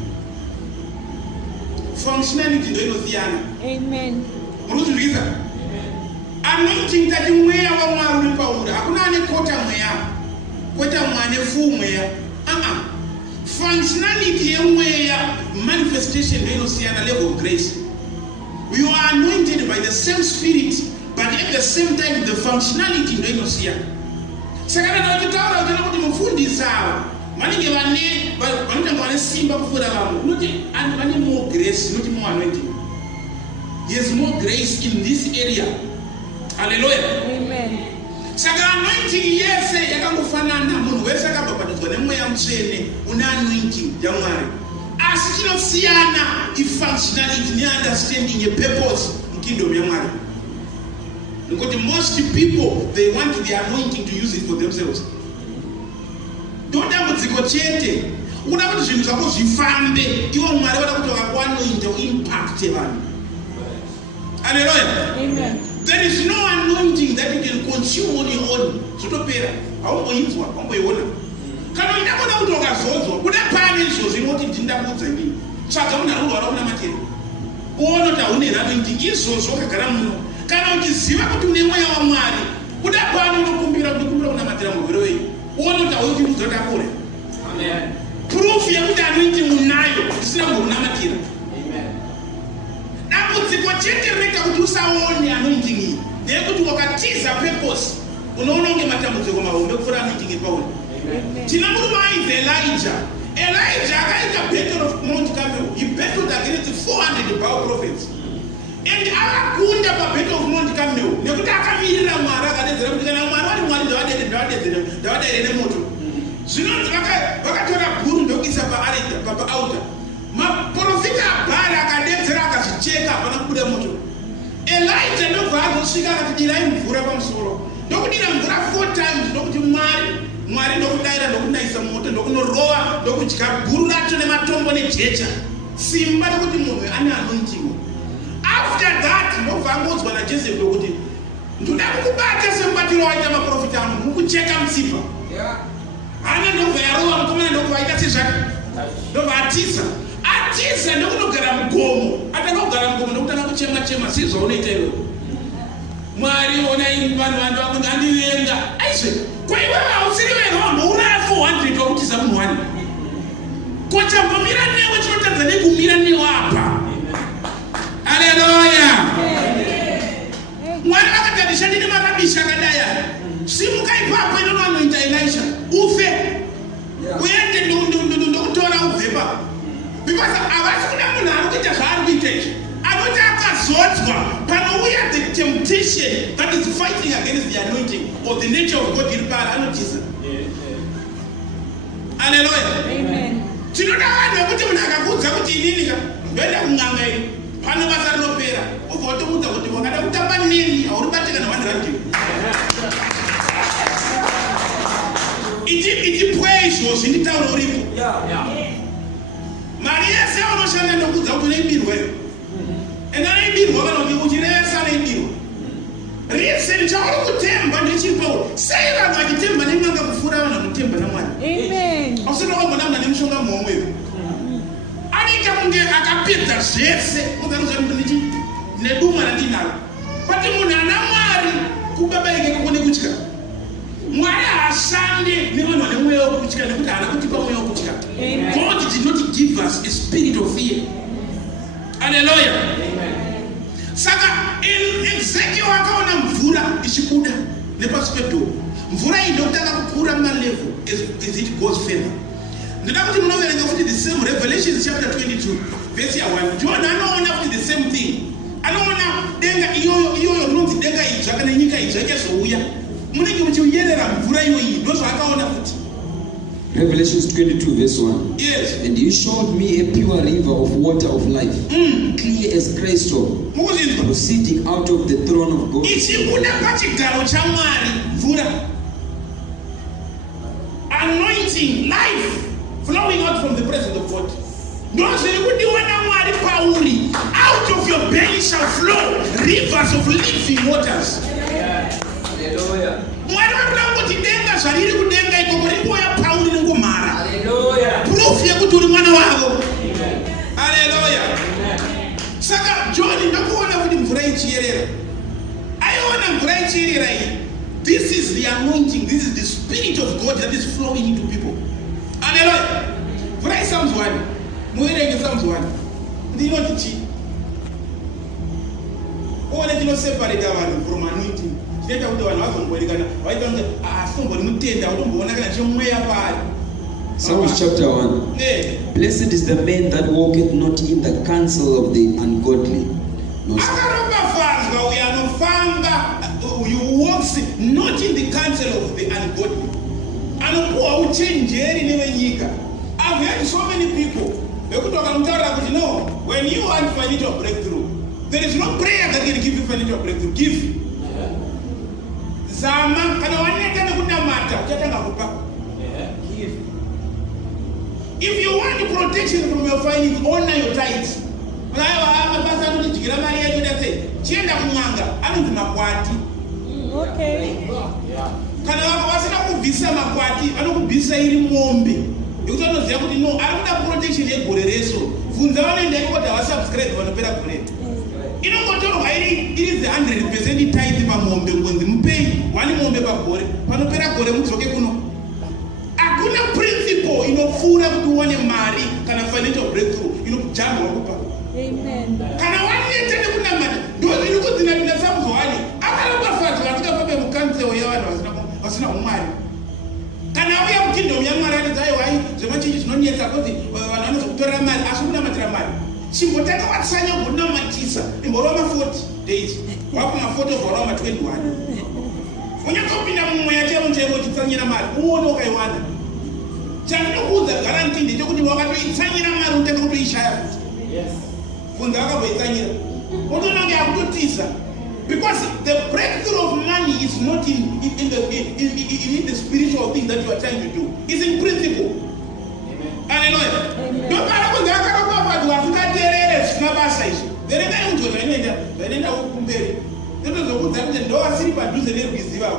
Functionality ndo inosiyana. Amen. Muri kuzvinzwisisa? Anointing tati mweya waMwari uri pauri. Hakuna ane kota mweya. Kota mwane full mweya. Functionality yemweya manifestation ndo inosiyana level of grace. We are anointed by the same spirit, but at the same time the functionality ndo inosiyana. Saka kana kutaura kuti mufundisi ava vanenge vanotanga vane simba kupfuura vamwe. Unoti vane more grace, not more anointing. There's more grace in this area. Hallelujah. Amen. Saka anointing yese yakangofanana. Munhu wese akabhabhatidzwa nemweya mutsvene una anointing yaMwari. Asi chinosiyana ifunctionality neunderstanding yepurpose mukingdom yaMwari. Because most people, they want the anointing to use it for themselves. Don't dambudziko chete. Uda kuti zvinhu zvako zvifambe. Iwo Mwari wada kuti wakakuanointa impact vanhu. Hallelujah. Amen. There is no anointing that you can consume on your own. Zvotopera. Haumboinzwa, haumboiona. Kana ndakona kuti wakazodzwa, kuda pane izvozvo inoti ndindakudza inini. Tsvaga munhu arikudwara kuna matenda. Uone kuti haune anointing izvozvo wakagara muno. Kana uchiziva kuti une mweya waMwari, kuda pano unokumbira kuna matenda murwere wenyu. Uone kuti hauiti kuzotapura. Amen. Proof yekuti anointing unayo isina kunamatira. Dambudziko chete rinoita kuti usaone anointing iyi ndeyekuti wakatiza purpose unoona kunge matambudziko mahombe kupfuura anointing yepauri. Tina murume ainzi Elijah akaita battle of Mount Carmel. He battled against 400 Baal prophets. and akakunda pabed of Mount Carmel nekuti akamirira Mwari akadedzera kuti kana Mwari vari Mwari ndavadaire nemoto. Zvinonzi vakatora bhuru ndokuisa paaltar. Maprofita aBhaari akadedzera akazvicheka hapana kubuda moto. Elijah ndobva azosvika akati dirai mvura pamusoro. Ndokudira mvura 4 times ndokuti Mwari ndokudaira ndokunaisa moto ndokunorova ndokudya bhuru racho nematombo nejecha. Simba rekuti munhu ane anointiwa. After that ndobva angodzwa naJezebheri kuti ndoda kukubata semubatiro waita maprofita angu mukucheka mutsipa. Hana ndobva yarova mukomana ndobva aita sezvake. Ndobva atiza ndokunogara mugomo. Atangogara mugomo ndokutanga kuchema sizvaunoita iwe. Mwari onai vanhu vako ndandivenga. Aizve kwa iwe hausiri wenhu wambouraya 400 wakutiza munhu wani. Kochambomira newe chinotadza nekumira newe apa. Haleluya. Mwari vakati handishandiri marabishi akadaya. Simuka ipapo inonanoita Elisha ufe. Uende ndokutora ubvepa. Because havasi kuda munhu ari kuita zvaari kuita izvi. Anoti akazodzwa panouya the temptation that is fighting against the anointing or the nature of God iri paari anotiza. Haleluya. Tinoda vanhu vekuti munhu akakuudza kuti inini ndoenda kun'anga iri pano basa rinopera ubva watomudza kuti wakada kutamba neni hauri batika na 100. Ichipwe izvozvi nditaura uripo. Mari yese unoshanda ndokuudza kuti unoibirwa iyo. Ende anoibirwa kana kuti uchirevesa anoibirwa. Reason chauri kutemba ndechiripo. Sei vanhu vachitemba nen'anga kupfuura vanhu vanotemba naMwari. Amen. Ausina wambonamna nemushonga muhomwe iwe. Anoita kunge akapedza zvese mukaruza ndichi neduma randinaro. Pati munhu ana Mwari kubabaike kukone kutya. Mwari haashandi nevanhu vane mweya wokutya nekuti haana kutipa mweya wokutya. God did not give us a spirit of fear. Hallelujah. Saka Ezekiel akaona mvura ichibuda nepasi pedhoo. Mvura iyi ndokutanga kupfuura malevel as it goes further. Ndoda kuti munoverenga kuti the same Revelation chapter 22 verse 1. John anoona kuti the same thing. Anoona denga iyoyo rinonzi denga idzva kana nyika idzva ichazouya. Munenge muchiyerera mvura iyoyi ndozvaakaona kuti. Revelations 22 verse 1. Yes. And you showed me a pure river of water of life, clear as crystal, proceeding out of the throne of God. Ichibuda pachigaro chaMwari mvura. Anointing, life flowing out from the presence of God. Ndozviri kudiwa naMwari pauri. Out of your belly shall flow rivers of living waters. Hallelujah. Mwari vakuda kuti denga zvariri kudenga ikoko ringoya pauri nengomhara. Hallelujah. Proof yekuti uri mwana wavo. Haleluya. Saka John ndakuona kuti mvura ichiyerera. Aiona mvura ichiyerera iyi. This is the anointing. This is the spirit of God that is flowing into people. Hallelujah. Mvura Psalms 1. Muverenge Psalms 1. Ndinoti chi. One chinoseparate vanhu from anointing. Chinoita kuti vanhu vazongorikana vaita kunge asitombori mutenda utomboona kana chomweya pari. Psalms chapter 1. Blessed is the man that walketh not in the counsel of the ungodly. Akaropafadzwa uyo anofamba, who walks not in the counsel of the ungodly. Anopuwa uchenjeri nevenyika. I've heard so many people vekuti vakamutaurira kuti no, when you want financial breakthrough, there is no prayer that can give you financial breakthrough. Give. Zama kana waneta nekunamata uchatanga kupa. If you want protection from your finances, honor your tithes. Mabasa anotijikira mari yedu ndase chienda kun'anga anonzi makwati. Okay. Kana vasina kubvisa makwati vanokubvisa iri mombe. Nekuti vanoziva kuti no, ari kuda protection yegore reso. Bvunza vanoenda ikoti havasubscribe vanopera gore. Inongotorwa iri the 100% tithe pamombe kunzi mupei 1 mombe pagore. Panopera gore mudzoke kuno. Hakuna principle inopfuura kuti uwane mari kana financial breakthrough inokujambwa kupa. Amen. Kana waneta nekunamata ndozviri kudzinapinda Psalms 1. Akarambafadzwa akutafambe mukanselo yevanhu vasina umwari. Kana uya mukingdom yaMwari anoti aiwa zvemachinji zvinonetsa kuti vanhu vanozokutorera mari asi kunamatira mari. chimbotanga watsanya kunamatisa imboroma 40 days wakuma 40 boroma 21 unyakopinda mumweya chero njengo chitsanyira mari uone ukaiwana chandinokuudza garanti ndechekuti wakatoitsanyira mari utenge kutoishaya futi kunze wakabhoitsanyira utonange yakutotisa because the breakthrough of money is not in the spiritual thing that you are trying to do. It's in principle. Hallelujah. Don't matter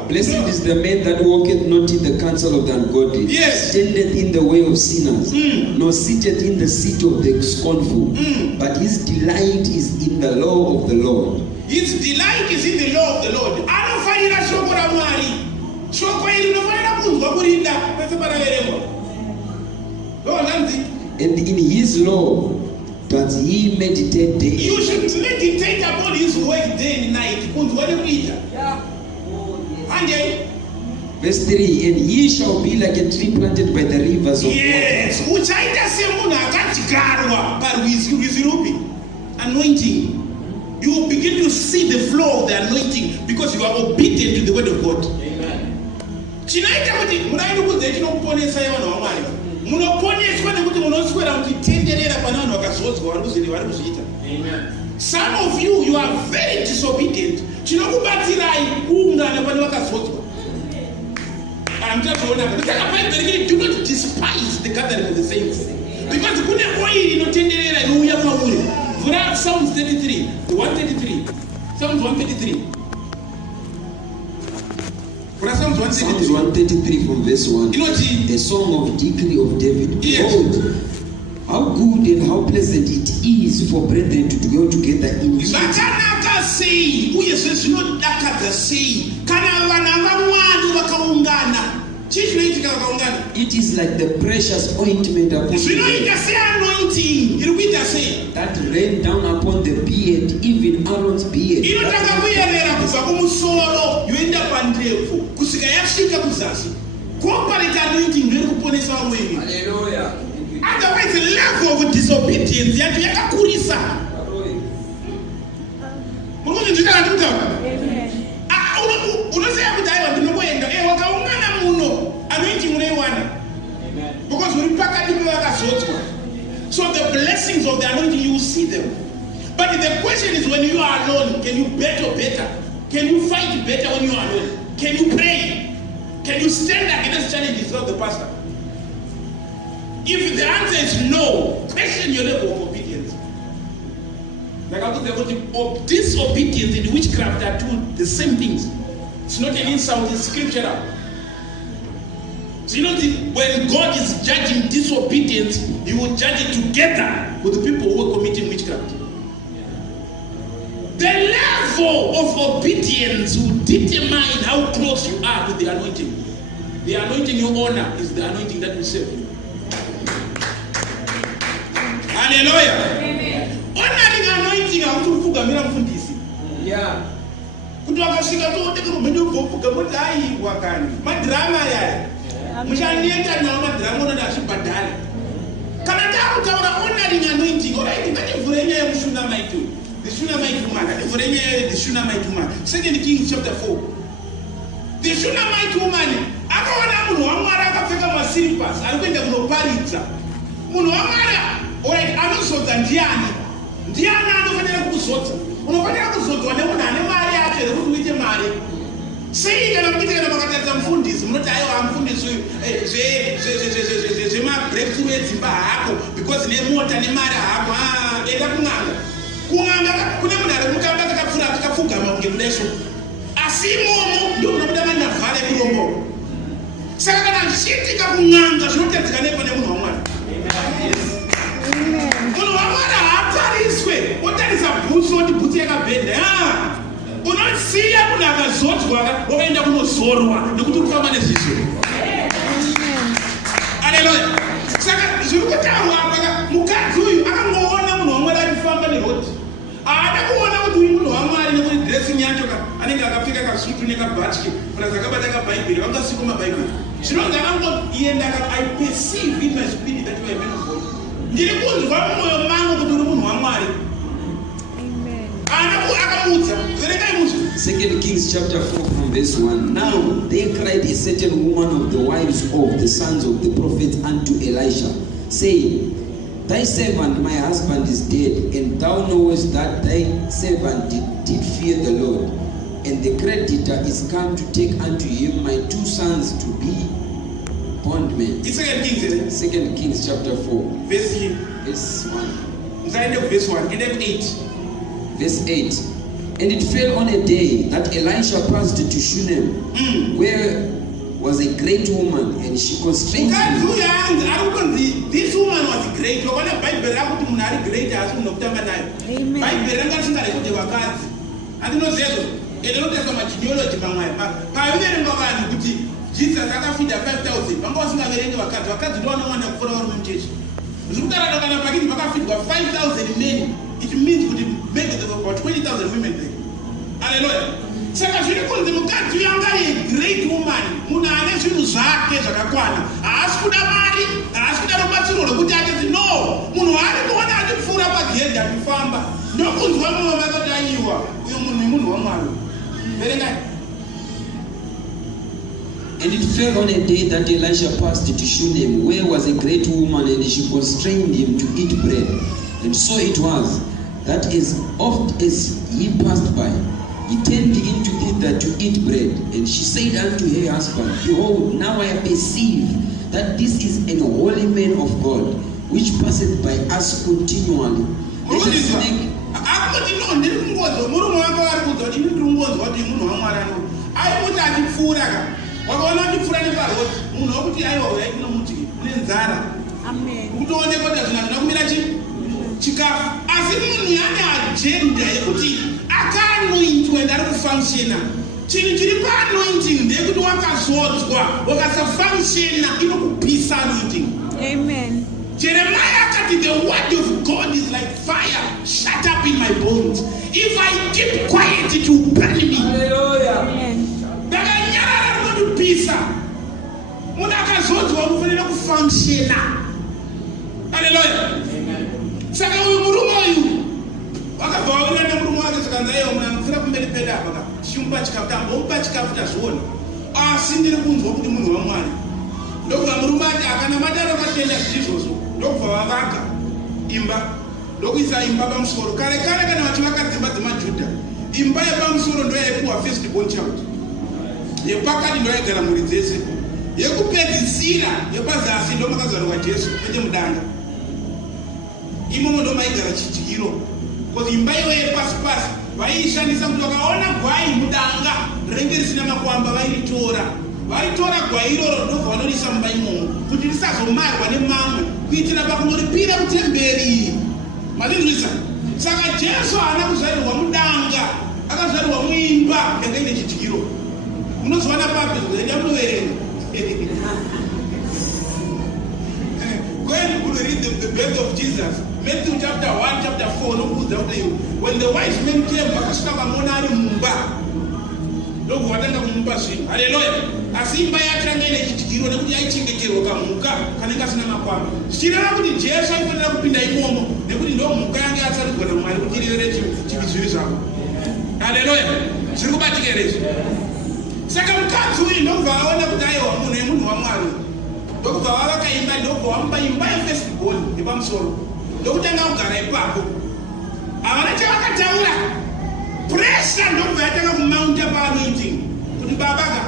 Blessed is the man that walketh not in the counsel of the ungodly, yes, standeth in the way of sinners, nor sitteth in the seat of the scornful, but his delight is in the law of the Lord. His delight is in the law of the Lord. Anofanira shoko la Mwari. Shoko hili unofanira kunzwa kurinda pese paraverengwa. And in his law does he meditate day. You should meditate upon his word day and night. Kunzwa kurinda. And verse 3, and ye shall be like a tree planted by the rivers of water. Yes. Uchaita semuna akachikarwa parwizirupi. Anointing. You will begin to see the flow of the anointing because you are obedient to the word of God. Amen. Chinaita kuti munaenda kudze chinokuponesa ivana vamwari. Munoponeswa nekuti munoswera mukitenderera pana vanhu vakazodzwa vari kuzviita. Amen. Some of you are very disobedient. Chinokubatsirai kuungana pane vakazodzwa. I'm just wondering, do not despise the gathering of the saints. Because kune oil inotenderera inouya pauri. Psalms 33, 133. Psalms 133. Psalms 133 from verse 1. A song of decree of David. Yes. Behold, how good and how pleasant it is for brethren to dwell together in unity. It is like the precious ointment upon that rained down upon the beard, even Aaron's beard. Hallelujah. Otherwise, the level of disobedience, because so the blessings of the anointing, you will see them. But the question is, when you are alone, can you battle better? Can you fight better when you are alone? Can you pray? Can you stand against challenges of the pastor? If the answer is no, question your level of obedience. Like I told disobedience and witchcraft are two the same things. It's not an insult, it's scriptural. So you know, when God is judging disobedience, He will judge it together with the people who are committing witchcraft. The level of obedience will determine how close you are with the anointing. The anointing you honor is the anointing that will save you. Hallelujah. Amen. Honoring anointing, I want to fuga mira mfundisi. Yeah. Kutu wakashika tu wote kumendo kufuga moja hii wakani. Madrama yale. Mshanienda na madrama na ashibadali. Kana ta utaona honoring anointing, alright, ngati vurenya ya mshuna maitu. The Shunammite woman, the Shunammite woman. 2 Kings chapter 4. The Shunammite woman, akaona munhu wamwari akapfeka masilipas, alikwenda kunoparidza. Munhu wamwari, alright, anozodza ndiani? Ndiani anofanira kuzodza? Unofanira kuzodzwa nemunhu ane mari yake kuti uite mari. Sei kana muchiita makataridza mufundisi, munoti aiwa mufundisi zvemabreakthrough edzimba hako, because nemota nemari hako, enda kun'anga. Kunganga kune munhu ari mukamba akapfugama kunge kudaisvo, asi imomo ndio munobuda mandavhare kurombo. Saka kana zvichiitika kun'anga zvinotadzika nepane munhu wamwari. Munhu wamwari haatariswe otarisa bhutsu oti bhutsu yakabhenda. Unosiya munhu akazodzwa woenda kunozorwa nekuti kufamba nezvizvo. Haleluya. Saka zviri kutaurwa apa, mukadzi uyu akangoona munhu wamwari achifamba neroti. Haada kuona kuti uyu munhu wamwari nekuti dressing yacho anenge akapfeka kasutu nekabhatyi kana zakabata kabhaibheri, vangasiko mabhaibheri. Zvinonzi akangoenda I perceive in my spirit that you are a man of God. Ndiri kunzwa mumwoyo mangu kuti uri munhu wamwari. Mwari. Amen. Akamudza. Verengai musi. 2 Kings chapter 4 from verse 1. Now there cried a certain woman of the wives of the sons of the prophets unto Elisha, saying, Thy servant, my husband, is dead, and thou knowest that thy servant did fear the Lord. And the creditor is come to take unto him my 2 sons to be bondmen. It's 2 Kings. 2 Kings chapter 4, Verse 1. Verse 1. And then 8. Verse 8. And it fell on a day that Elisha passed to Shunem, where was a great woman, and she constrained him. This woman was great. Jesus akafida 5,000 vanga vasingaverengi vakadzi ndovanomwana kufura vari muchechi zvikutaradakana pakiti vakafidwa 5,000 men. It means kuti maybe there were about 20,000 women there. Hallelujah. Saka zviri kunzi mukadzi yanga ye great woman, munhu ane zvinhu zvake zvakakwana, haasi kuda mari, haasi kuda rubatsiro rwekuti atiti no, munhu waari kuona achipfuura pagedhi achifamba ndokunzwa mumwe vakati aiwa uyo munhu munhu waMwari. Verengai. And it fell on a day that Elisha passed to Shunem, where was a great woman, and she constrained him to eat bread. And so it was, that as oft as he passed by, he turned into thither to eat bread. And she said unto her husband, Behold, now I perceive that this is an holy man of God, which passeth by us continually. Wakaona chipfura neparoti munhu wokuti aiwa uyai kuno mutiki une nzara. Amen. Kutooneka kuti zvina zvinakumira chikafu. Asi munhu ane agenda yekuti akaanointwa ende ari kufunctiona. Chinhu chiri paanointing ndekuti wakazodzwa wakasafunctiona inokupisa anointing. Amen. Jeremiah akati the word of God is like fire shut up in my bones. If I keep quiet it will burn me. Hallelujah. Amen. Pisa munhu akazodzwa unofanira kufunctiona. Haleluya. Saka uyu murume uyu wakabva waona nemurume wake zvakanzi aiwa munhu anofira kumberi pedu apa tichimupa chikafu tambomupa chikafu tazviona asi ndiri kunzwa kuti munhu waMwari. Ndokubva murume ati akanamata akatenda zvichizvozvo ndokubva vavaka imba ndokuisa imba pamusoro. Kare kana vachivaka dzimba dzemaJudha imba yepamusoro ndo yaipiwa first born child, yepakati ndo yaigara mhuri dzese, yekupedzisira yepazasi ndo makazvarwa Jesu kwete mudanga. Imomo ndo maigara chidyiro kuti imba iwe yepasi-pasi vaiishandisa kuti vakaona gwai mudanga rinenge risina makwamba vaitora gwai iroro ndobva vanorisa mumba imomo kuti risazomarwa nemamwe kuitira pakunoripira kutemberi. Mazinzwisa. Saka Jesu haana kuzvarirwa mudanga, akazvarirwa muimba yanga ine chidyiro. Munozwana papi zvoenda munoverenga. Go and read the birth of Jesus. Matthew chapter 1, chapter 4, when the wise men came, vakasvika vamona ari mumba. Ndoku vatanga kumupa zvinhu. Haleluya. Asi imba yake yanga ine chidyiro nekuti yaichengeterwa kamhuka kanenge asina makwamba. Zvichireva kuti Jesu aifanira kupinda imomo nekuti ndo mhuka yanga yasarudzwa naMwari kuti irevere chivi zvako. Haleluya. Zviri kubatika here izvi. Saka mukadzi uyu ndobva aona kuti aiwa munhu waMwari. Ndokubva vavaka imba, ndobva vamupa imba yefirst born yepamusoro. Ndokutanga kugara ipapo. Havana chavakataura. Pressure ndobva yatanga kumaunta paanointing. Kuti babaka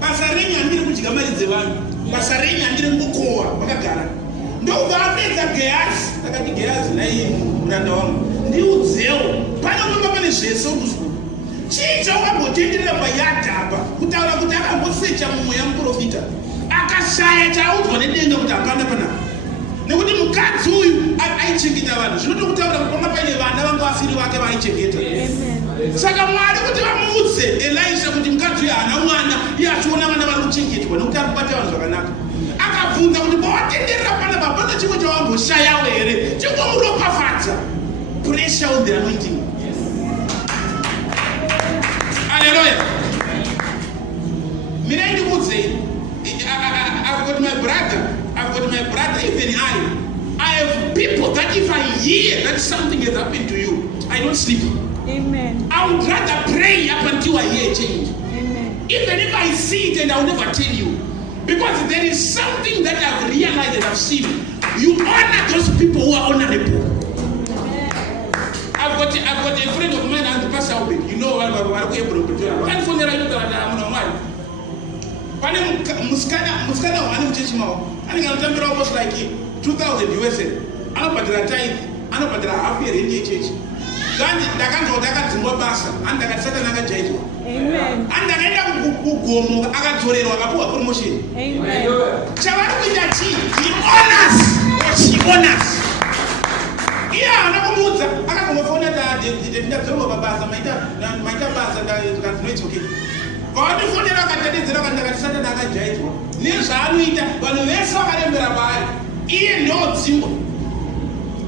basa renyu handiri kudya mari dzevanhu. Basa renyu handiri kungokohwa vakagara. Ndobva apedza Gehazi. Akati Gehazi naiye muranda wangu. Ndiudzewo. Pane kwanga pane zvese kuzwa. Chii chawakambotenderera payadha apa kutaura kuti akambosecha mumweya muprofita akashaya chaudzwa nedenga kuti hapana panapa. Nekuti mukadzi uyu aichengeta vanhu. Zvinotokutaura kuti panga paine vana vanga vasiri vake vaaichengeta. Saka Mwari kuti vamuudze Elisha kuti mukadzi uyu haana mwana iye achiona vana vari kuchengetwa nekuti ari kubata vanhu zvakanaka. Akabvunza kuti pawatenderera panapa pana chimwe chawamboshayawo here chingomuropafadza. Pressure on the anointing. Hallelujah. I've got my brother, even I have people that if I hear that something has happened sleep. Amen. I would rather pray up until I hear change. Amen. Even if I see it and I'll never tell you. Because there is something that I've realized and I've seen. You honor those people who are honorable. I've got a friend of mine and Pastor Albert. You know what I'm able to do. I'm from the right of Muskana one church now. And I'm telling you almost like 2000 USA. I don't put that tithe. I don't put that half year in the church. And I got to more pastor and I got certain other church. Amen. And I got to go promotion. Amen. Chawan with that he honors what she honors. Yeah, I'm not going to phone that the Zoro Babas, my Tabas, and it's okay. God, the phone that I got certain other church. News are with but the rest of them are about Ian not simple.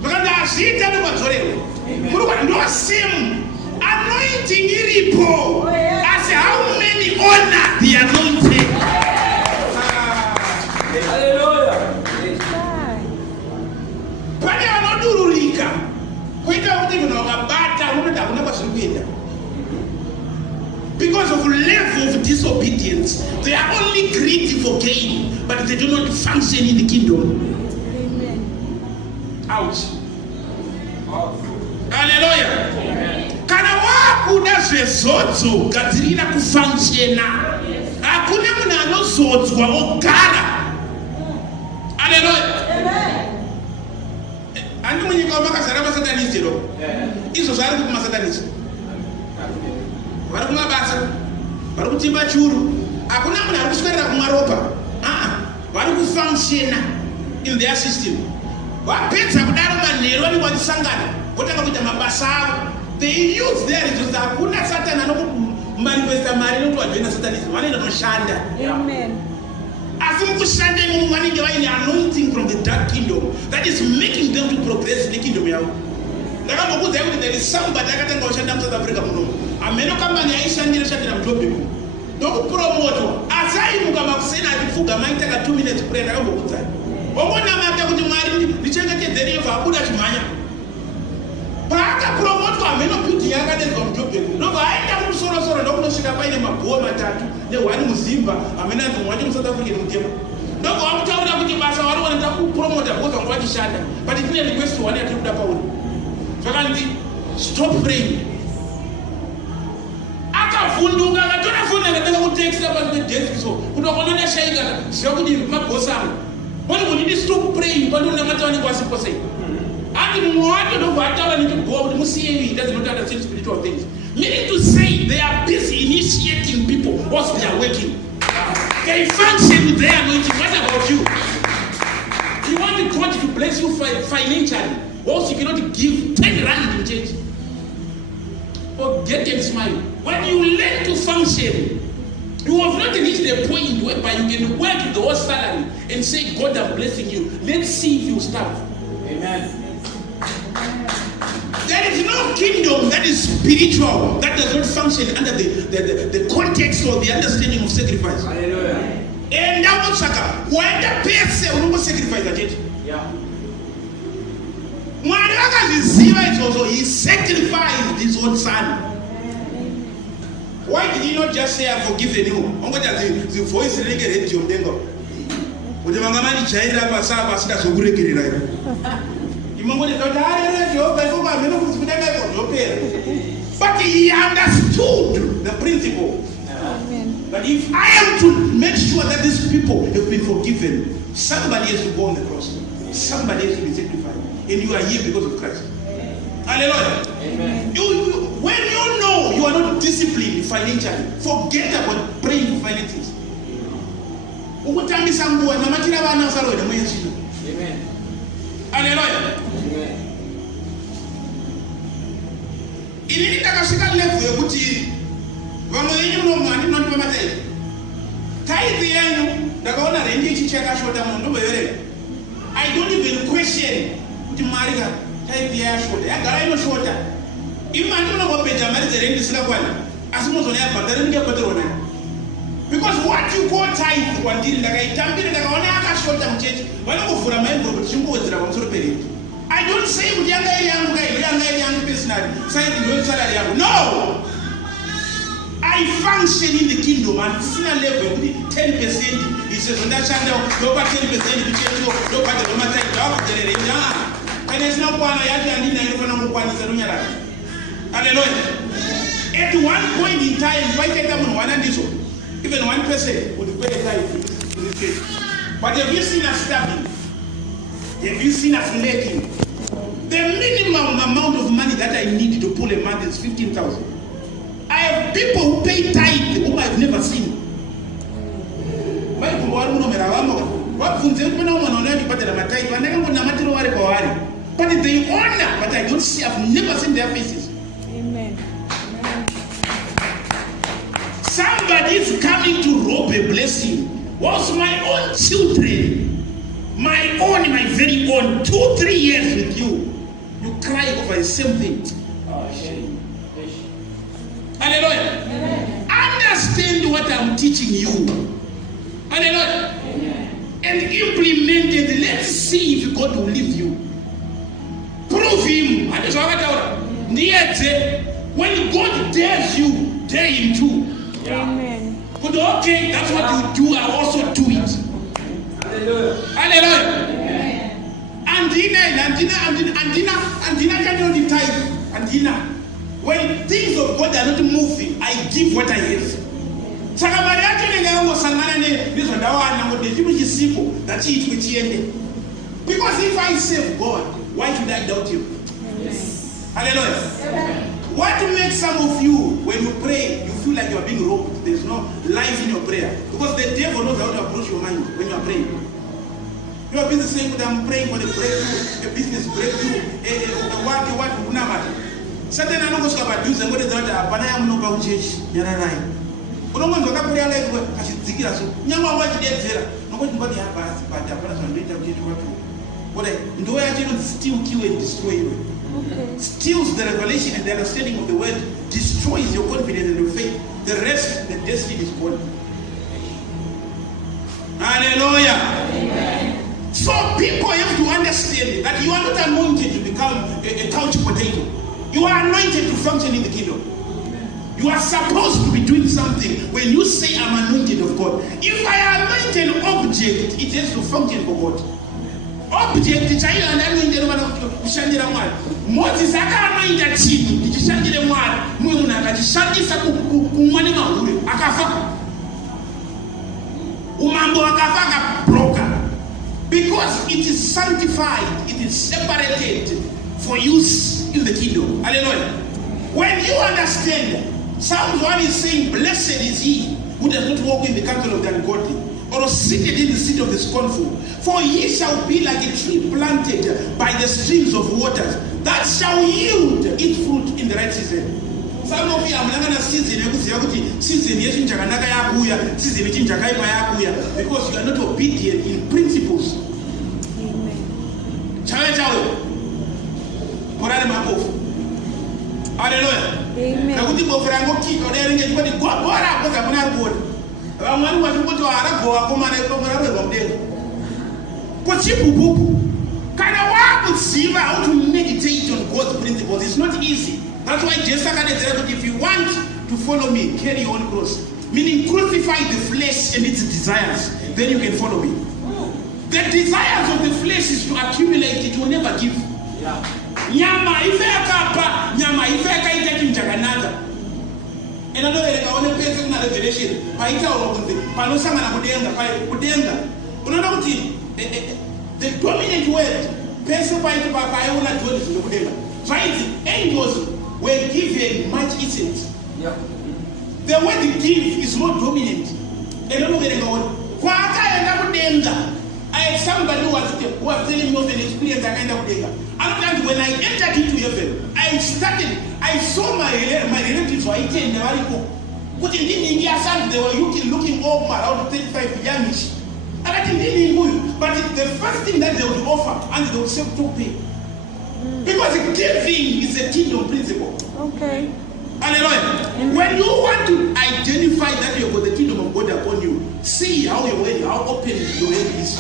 Because I see that was no same anointing iripo. I say how many honor the anointing. Hallelujah. But they are not dururika. Because of level of disobedience, they are only greedy for gain, but they do not function in the kingdom. Amen. Ouch. Hallelujah. Kana wakuda zvezotso gadzirira kufunctiona. Hakuna munhu anozodzwa ogara. Hallelujah. Andi munyika makazara masatanisi ro. Izvo zvari kuti masatanisi. Vari kumabasa. Vari kutimba churu. Hakuna munhu ari kuswera kumaropa. Vari kufunctiona in their system. Vapedza kudaro manheru vane vatisangana. Votanga kuita mabasa avo. They use their resources. Hakuna Satan anokumanifesta mari nokuvajoina satanism. Vanoenda kunoshanda. Amen. Asi mukushanda imomo vanenge vaine anointing from the dark kingdom that is making them to progress in the kingdom yavo. Ndakambokuudzai kuti there is somebody akatanga kushanda muSouth Africa munomu. Ameno kambani aishandira mujobheko. Ndokupromotwa. Asi aimuka makusena achipfuga maita ka 2 minutes prayer. Ndakambokuudzai. Ongonamata kuti Mwari ndichengetedzere Yevha abuda chimhanya. Paakapromotwa ameno piti yakadedzwa mujobheko. Ndobva aenda kumusoro ndokunosvika paine mabhuwa matatu nehwani muzimba amene anzi mwacho muSouth Africa nemutema. Ndobva wakutaura kuti basa vari kuita kupromota because vanga vachishanda. But tine request one yatiri kuda pauri. Zvakanzi stop praying. Akavhunduka akatora foni akatanga kutexta pasi pedesk so kuti wakaona ndashaika ziva kuti mabhosi angu. Wani kuti stop praying pandonamata vanenge vasipo sei. And mumwe wacho ndobva ataura nechibhuwa kuti musiye he does not understand spiritual things. Meaning to say they are busy initiating people whilst they are working. They function with their anointing. What about you? You want God to bless you financially, whilst you cannot give 10 rand in change. Forget and smile. When you learn to function, you have not reached the point whereby you can work with the whole salary and say, God, I'm blessing you. Let's see if you start. Amen. There is no kingdom that is spiritual that does not function under the context or the understanding of sacrifice. Hallelujah. And now what's why the person will sacrifice it? Yeah. He sacrificed his own son. Why did he not just say, I've forgiven you? The voice is but he understood the principle. Amen. But if I am to make sure that these people have been forgiven, somebody has to go on the cross. Somebody has to be sacrificed. And you are here because of Christ. Hallelujah. Amen. When you know you are not disciplined financially, forget about praying for finances. Amen. Hallelujah. Amen. Inini takasvika level yekuti vamwe venyu munomwani munoti pamatei tithe yanyu ndakaona renje ichi chakashota munhu ndobevereka. I don't even question kuti mari ka tithe yashota yagara inoshota. Imi mandi munongopedza mari dzerendi dzisingakwani asi muzona yabhadhara inenge yabhadharwa nayo. Because what you call tithe kwandiri ndakaitambira ndakaona yakashota muchechi vanongovhura maenvelope tichingowedzera pamusoro perendi. I don't say kuti yanga iri yangu kai, yanga iri yangu personally. Sai ndo salary yangu. No. I function in the kingdom and sina level kuti 10% is ndachanda ndopa 10% kucheto ndopa the matter ndakuterere nda. Kana sina kwana yati andina inofana kukwanisa runyara. Hallelujah. At one point in time, why take them on one and this one? Even 1% would pay a tithe to this church. But have you seen us starving? Have you seen us making? The minimum amount of money that I need to pull a month is 15,000. I have people who pay tithe whom I've never seen. But they honor, but I don't see, I've never seen their faces. Amen. Somebody is coming to rob a blessing. Was my own children, my very own, 2-3 years with you. You cry over the same thing. Hallelujah. Amen. Understand what I'm teaching you. Hallelujah. Amen. And implement it. Let's see if God will leave you. Prove him. When God dares you, dare him too. Amen. But okay, that's what you do. I also do it. Hallelujah. Hallelujah. Andina cannot be tithe. Andina. When things of God are not moving, I give what I have. Because if I serve God, why should I doubt you? Hallelujah. What makes some of you, when you pray, you feel like you are being robbed? There's no life in your prayer. Because the devil knows how to approach your mind when you are praying. You are busy saying that I'm praying for the breakthrough, a business breakthrough, what Satan I'm not going to abuse and what is that? But I am not going to change. You're right. But no one's going to pray like I should think it. So, Yama, what you get there? Nobody has passed, but the person didn't have to what I do. I actually still kill and destroy you. Steals the revelation and the understanding of the word, destroys your confidence and your faith. The rest, the destiny is gone. Hallelujah. Amen. So people have to understand that you are not anointed to become a couch potato. You are anointed to function in the kingdom. You are supposed to be doing something when you say I'm anointed of God. If I anoint an object, it has to function for God. Object chayo anointed kushandira mwari. Moses akaanointa chinhu chichishandire mwari. Mumwe munhu akachishandisa kumwa nemahule akafa. Umambo akafa akabroka. Because it is sanctified, it is separated for use in the kingdom. Hallelujah. When you understand, Psalm 1 is saying, blessed is he who does not walk in the counsel of the ungodly, or seated in the seat of the scornful. For he shall be like a tree planted by the streams of waters, that shall yield its fruit in the right season. Some of you are not season season because you are not obedient in principles. Hallelujah. How to meditate on God's principles. It's not easy. That's why Jesus said, if you want to follow me, carry your own cross. Meaning crucify the flesh and its desires. Then you can follow me. The desires of the flesh is to accumulate, it will never give. Nyama ifeka nyama ifeka ita kimchakanata. And another person na revelation. Paita okunze. Panosanga na kudenga. Unaona kuti the dominant word person paita papaona John is kudenga. Right? Angels were given much essence. Yeah. The word give is more dominant. And another kwa akaenda kudenga. I had somebody who was telling me of an experience that kind of thing. And when I entered into heaven, I saw my relatives were eating the Mariko. But in India, they were looking over around 35 youngish. And I didn't move. But the first thing that they would offer, and they would say to pay. Because giving is a kingdom principle. Okay. Hallelujah. When you want to identify that you've got the kingdom of God upon you, see how open your head is.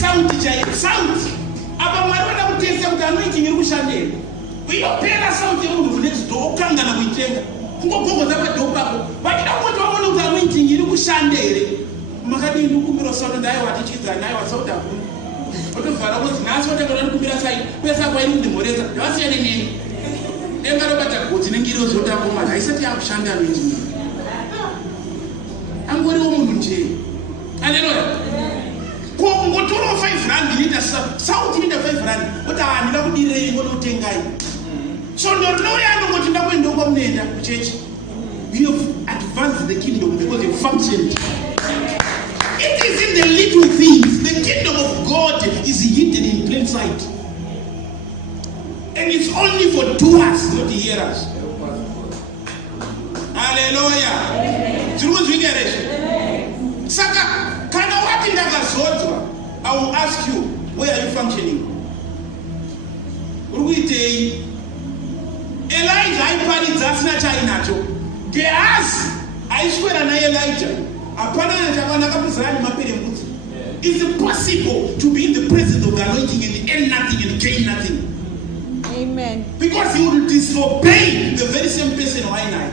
sauti chaiyo, sauti. Apa Mwari vada kutesa kuti anointing iri kushandei. Uyopera sauti yemunhu next door okangana kuitenga. Kungogogodza padhoo pako. Vachida kuti vaone kuti anointing iri kushanda here. Makadini kukumbira sauti ndaiwa tichidza naye wasauti akuru. Otovhara kuti nhasi watangana ndikumbira sai. Pesa kwairi kundimhoresa. Ndavasiyane neni. Denga robata gotsi nengiro zotako mwana haisati yakushanda anointing. Angoriwo munhu njee. Haleluya. Kungotora 5 rand inoita sauti inoita 5 rand. Kuti handida kudirei ngonotengai. So ndorinoya anongoti ndakuenda kwamunoenda kuchechi. You have advanced the kingdom because you functioned. It is in the little things. The kingdom of God is hidden in plain sight. And it's only for doers, not hearers. Hallelujah. Saka, kana wati ndakazodzwa, I will ask you, where are you functioning? Urikuitei. Elijah aiparidza asina chainacho. Gehazi aiswera naElijah. Hapana chakanaka kuzara nemaperembudzi. It's impossible to be in the presence of the anointing and earn nothing and gain nothing. Amen. Because he will disobey the very same person who I know.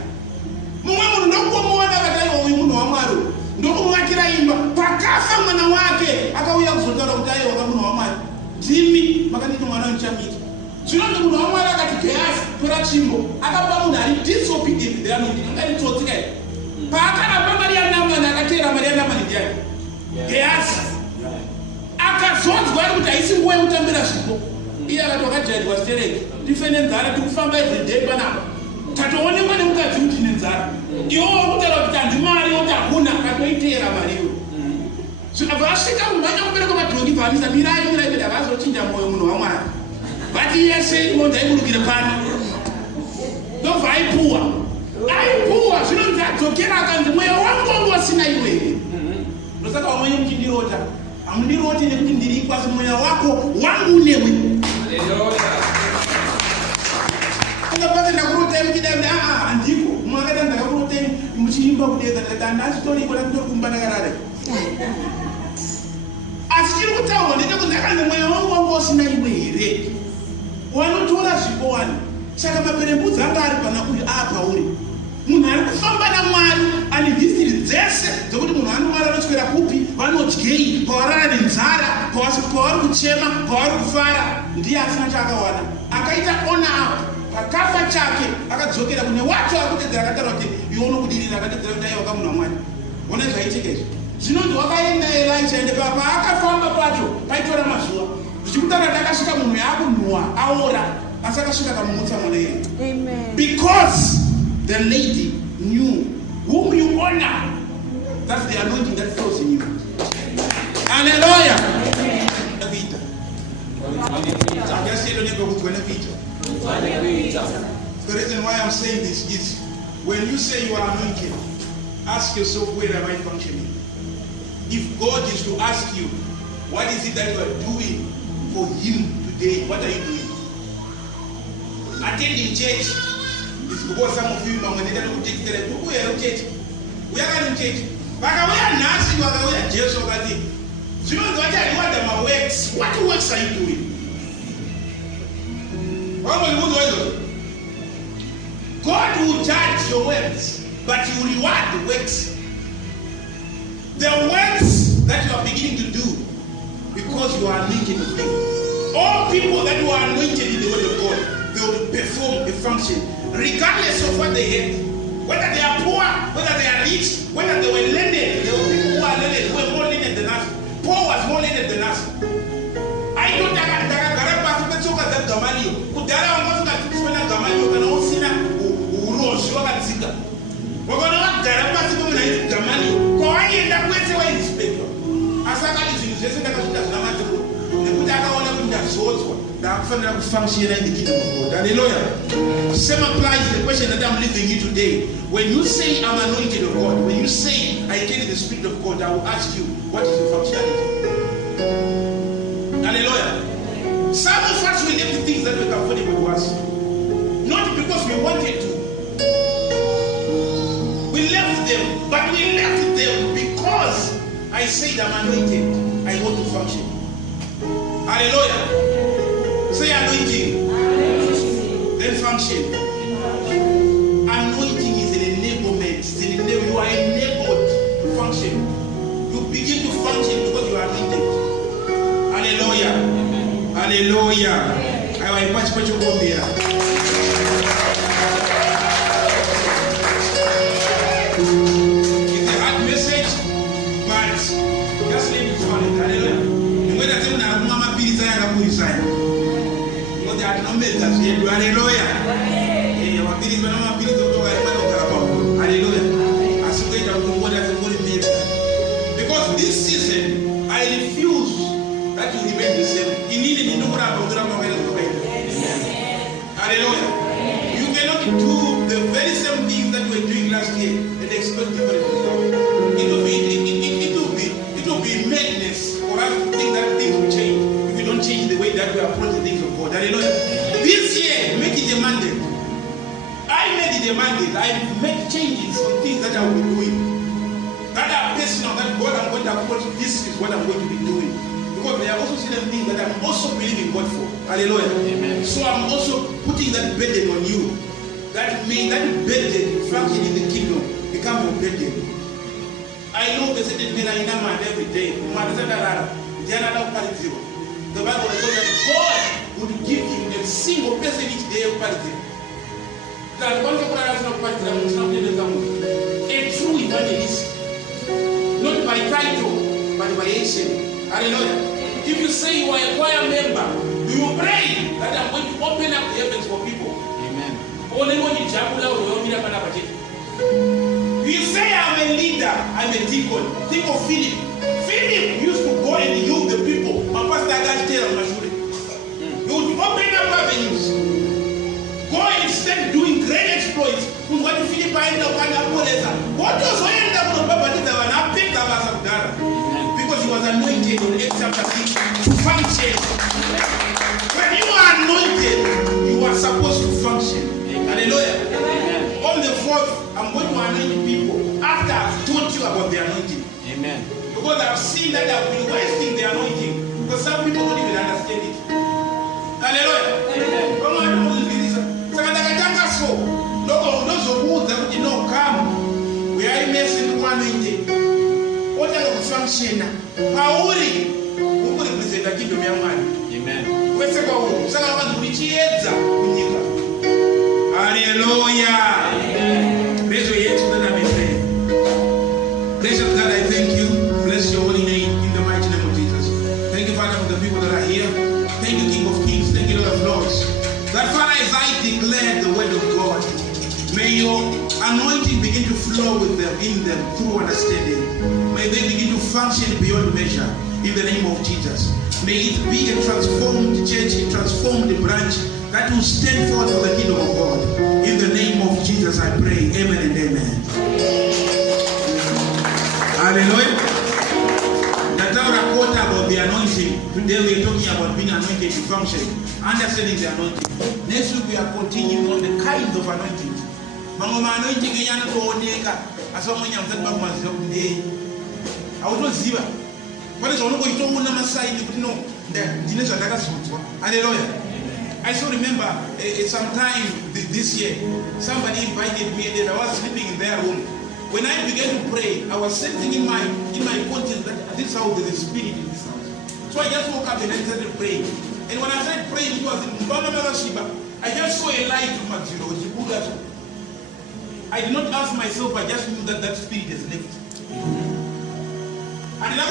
Mumwe munhu ndokumuona vakati uyu munhu waMwari. Ndokumwakira imba. Pakafa mwana wake akauya kuzotaura kuti aiwa kamunhu waMwari. Ndimi makanditi mwana unichamita. Zvinonzi munhu waMwari akati Gehazi tora chimbo. Akapa munhu ari disobedient the anointing. Angari tsotsi kai. Paakarapa Maria Namani akateera Maria Namani ndiani. Gehazi akazodzwa ari kuti haisi nguva yekutambira zvipo. Iye akati wakajairwa stereki. Ndife nenzara tikufamba everyday panapa. Tatoonekwa nemukadzi kuti nenzara. Iwo wakutaura kuti handi mari yoti hakuna akatoiteera mariyo. Vasvika kumhanya kubereka madhongi paamisa mirai kuti havazochinja mwoyo munhu waMwari. Vati yese imondo aiburukire pano. Ndobva aipuwa. Aipuwa zvinonzi adzokera akanzi mweya wangu wasina iwe. Ndosaka vamweni muchindirota. Hamundiroti nekuti ndiri kwasi mweya wako wangu newe. Ungapata ndakurotai muchidai kuti handiko. Mumwe akati ndakakurotai muchiimba kudedza ndakati asitoriko ndakutori kumbandakarare. Asi chiri kutaurwa ndechekuti ndakanzi mweya wangu wasina iwe here. Wanotora zvipo wani. Saka maperembudzi anga ari pana kuti pauri. Munhu ari kufamba naMwari ane history dzese dzokuti munhu anomwari anoswera kupi, vanodyei, pawarara nenzara, pavari kuchema, pavari kufara, ndiye asina chaakawana. Akaita ona apo, pakafa chake, akadzokera kune wacho akutedzera akataura kuti iwe unokudirira akatedzera kuti aiwa kamunhu waMwari. Ona zvaitika izvi. Zvinonzi wakaenda Elijah ende paakafamba pacho paitora mazuva. Zvichikutaura kuti akasvika munhu yaakunhuhwa aora, asi akasvika kamumutsa mwana iye. Amen. Because the lady knew whom you honor. That's the anointing that flows in you. Hallelujah. The reason why I'm saying this is when you say you are anointed, ask yourself, where am I functioning? If God is to ask you, what is it that you are doing for Him today? What are you doing? Attending church. It's because some of you when they don't take the we are church. We are in church. But we are nasi, we are Jesus already. You know what I want them works. What works are you doing? God will judge your works, but He will reward the works. The works that you are beginning to do because you are anointed with Him. All people that were anointed in the word of God, they will perform a function regardless of what they had. Whether they are poor, whether they are rich, whether they were learned. There were people who are learned, who were more learned than us. Paul was more learned than us. I don't know that Gamaliel. Kudara wangafuka tukisema Gamaliel kana usina uroshi wakazika. Wakona wadara basi kama na Gamaliel. Kwa waenda kwete wa inspector. Asaka izizese ndakashuka zamati nekuti akaona kuti ndazodzwa ndakufanira kufunctiona in the kingdom of God. Hallelujah. Same applies to the question that I'm leaving you today. When you say I'm anointed of God, when you say I carry the Spirit of God, I will ask you, what is your functionality? Hallelujah. Some of us will left things that were comfortable to us. Not because we wanted to. We left them, but we left them because I said I'm anointed. I want to function. Hallelujah. Say anointing. Then function. Anointing is an enablement. It's an enablement. You are enabled to function. You begin to function because you are anointed. Hallelujah. Hallelujah. I will watch what you go there. It's a hard message, but just let it fall. Hallelujah. You know that I'm Mama Pizza and I'm Pizza. Because there are no methods yet. Hallelujah. Hallelujah. As you wait out the water, the money made. Because this season, I refuse that you remain the same. You need to know what I'm going to do. Hallelujah. You cannot do the very same things that you were doing last year and expect different results. It will be madness for us to think that things will change if we don't change the way that we approach the things of God. Hallelujah. This year, make it a mandate. I made it a mandate. I make changes on things that I will be doing. That are personal, that God I'm going to approach, this is what I'm going to be doing. Because there are also certain things that I'm also believing God for. Hallelujah. Amen. So I'm also putting that burden on you. That burden function in the kingdom become your burden. I know the certain men are in a man every day. The Bible says that God would give you a single person each day of parity. A true evangelist, not by title, but by action. Hallelujah. If you say you are a choir member, do you pray that I'm going to open up the heavens for people? Amen. You say I'm a leader, I'm a deacon. Think of Philip. Philip used to go and heal the people. My pastor got tell my children. He would open up avenues. Go and start doing great exploits. What if Philip end up on what was end up on Papa picked up as a daughter? Because he was anointed in Acts chapter 6 to function. When you are anointed, you are supposed to function. Hallelujah. On the 4th, I'm going to anoint people after I've taught you about the anointing. Amen. Because I've seen that I've been wasting the anointing. Because some people don't even understand it. Hallelujah. Amen. Come. We are messing one anointing. What are you function? How would it? Who could represent the kingdom of man? Amen. Where's the goal? Someone which is hallelujah. Amen. Praise your head to the name. Gracious God, I thank you. Bless your holy name in the mighty name of Jesus. Thank you, Father, for the people that are here. Thank you, King of Kings. Thank you, Lord of Lords. That, Father, as I declare the word of God, may your anointing begin to flow with them, in them, through understanding. May they begin to function beyond measure in the name of Jesus. May it be a transformed church, a transformed branch that will stand forth for the kingdom of God. In the name of Jesus, I pray. Amen and amen. Hallelujah. That's our quote about the anointing. Today we are talking about being anointed to function, understanding the anointing. Next week we are continuing on the kinds of anointing. Mama anointing yana kuoneka asomenya mtatu bakumazi yokunde autoziva kwani zonoko itoona masaini kuti no ndine zvandakazonzwa. Hallelujah. I still remember sometime this year somebody invited me and I was sleeping in their room. When I began to pray, I was sensing in my conscience that this house there is spirit in this house. So I just woke up and I started praying. And when I started praying, it was in Mbana Shiba. I just saw a light from Majiro. I did not ask myself, I just knew that spirit has left. And I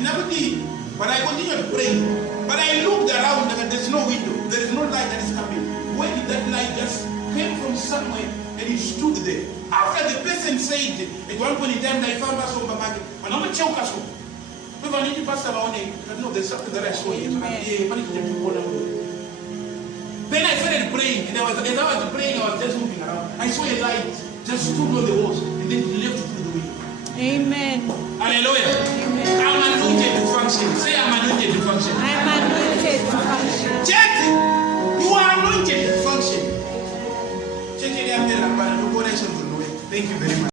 never did. But I continued praying. But I looked around and there's no window. There is no light that is coming. Where did that light just came from somewhere and it stood there? After the person said, at one point in time, I found us over market. And I'm a choker. No, there's something that I saw here. Then I started praying, and as I was praying, I was just moving around. I saw a light just stood on the walls, and then it left through the window. Amen. Hallelujah. Amen. I'm anointed to function. Say, I'm anointed to function. I'm anointed to function. Check it. You are anointed to function. Check it out there. Thank you very much.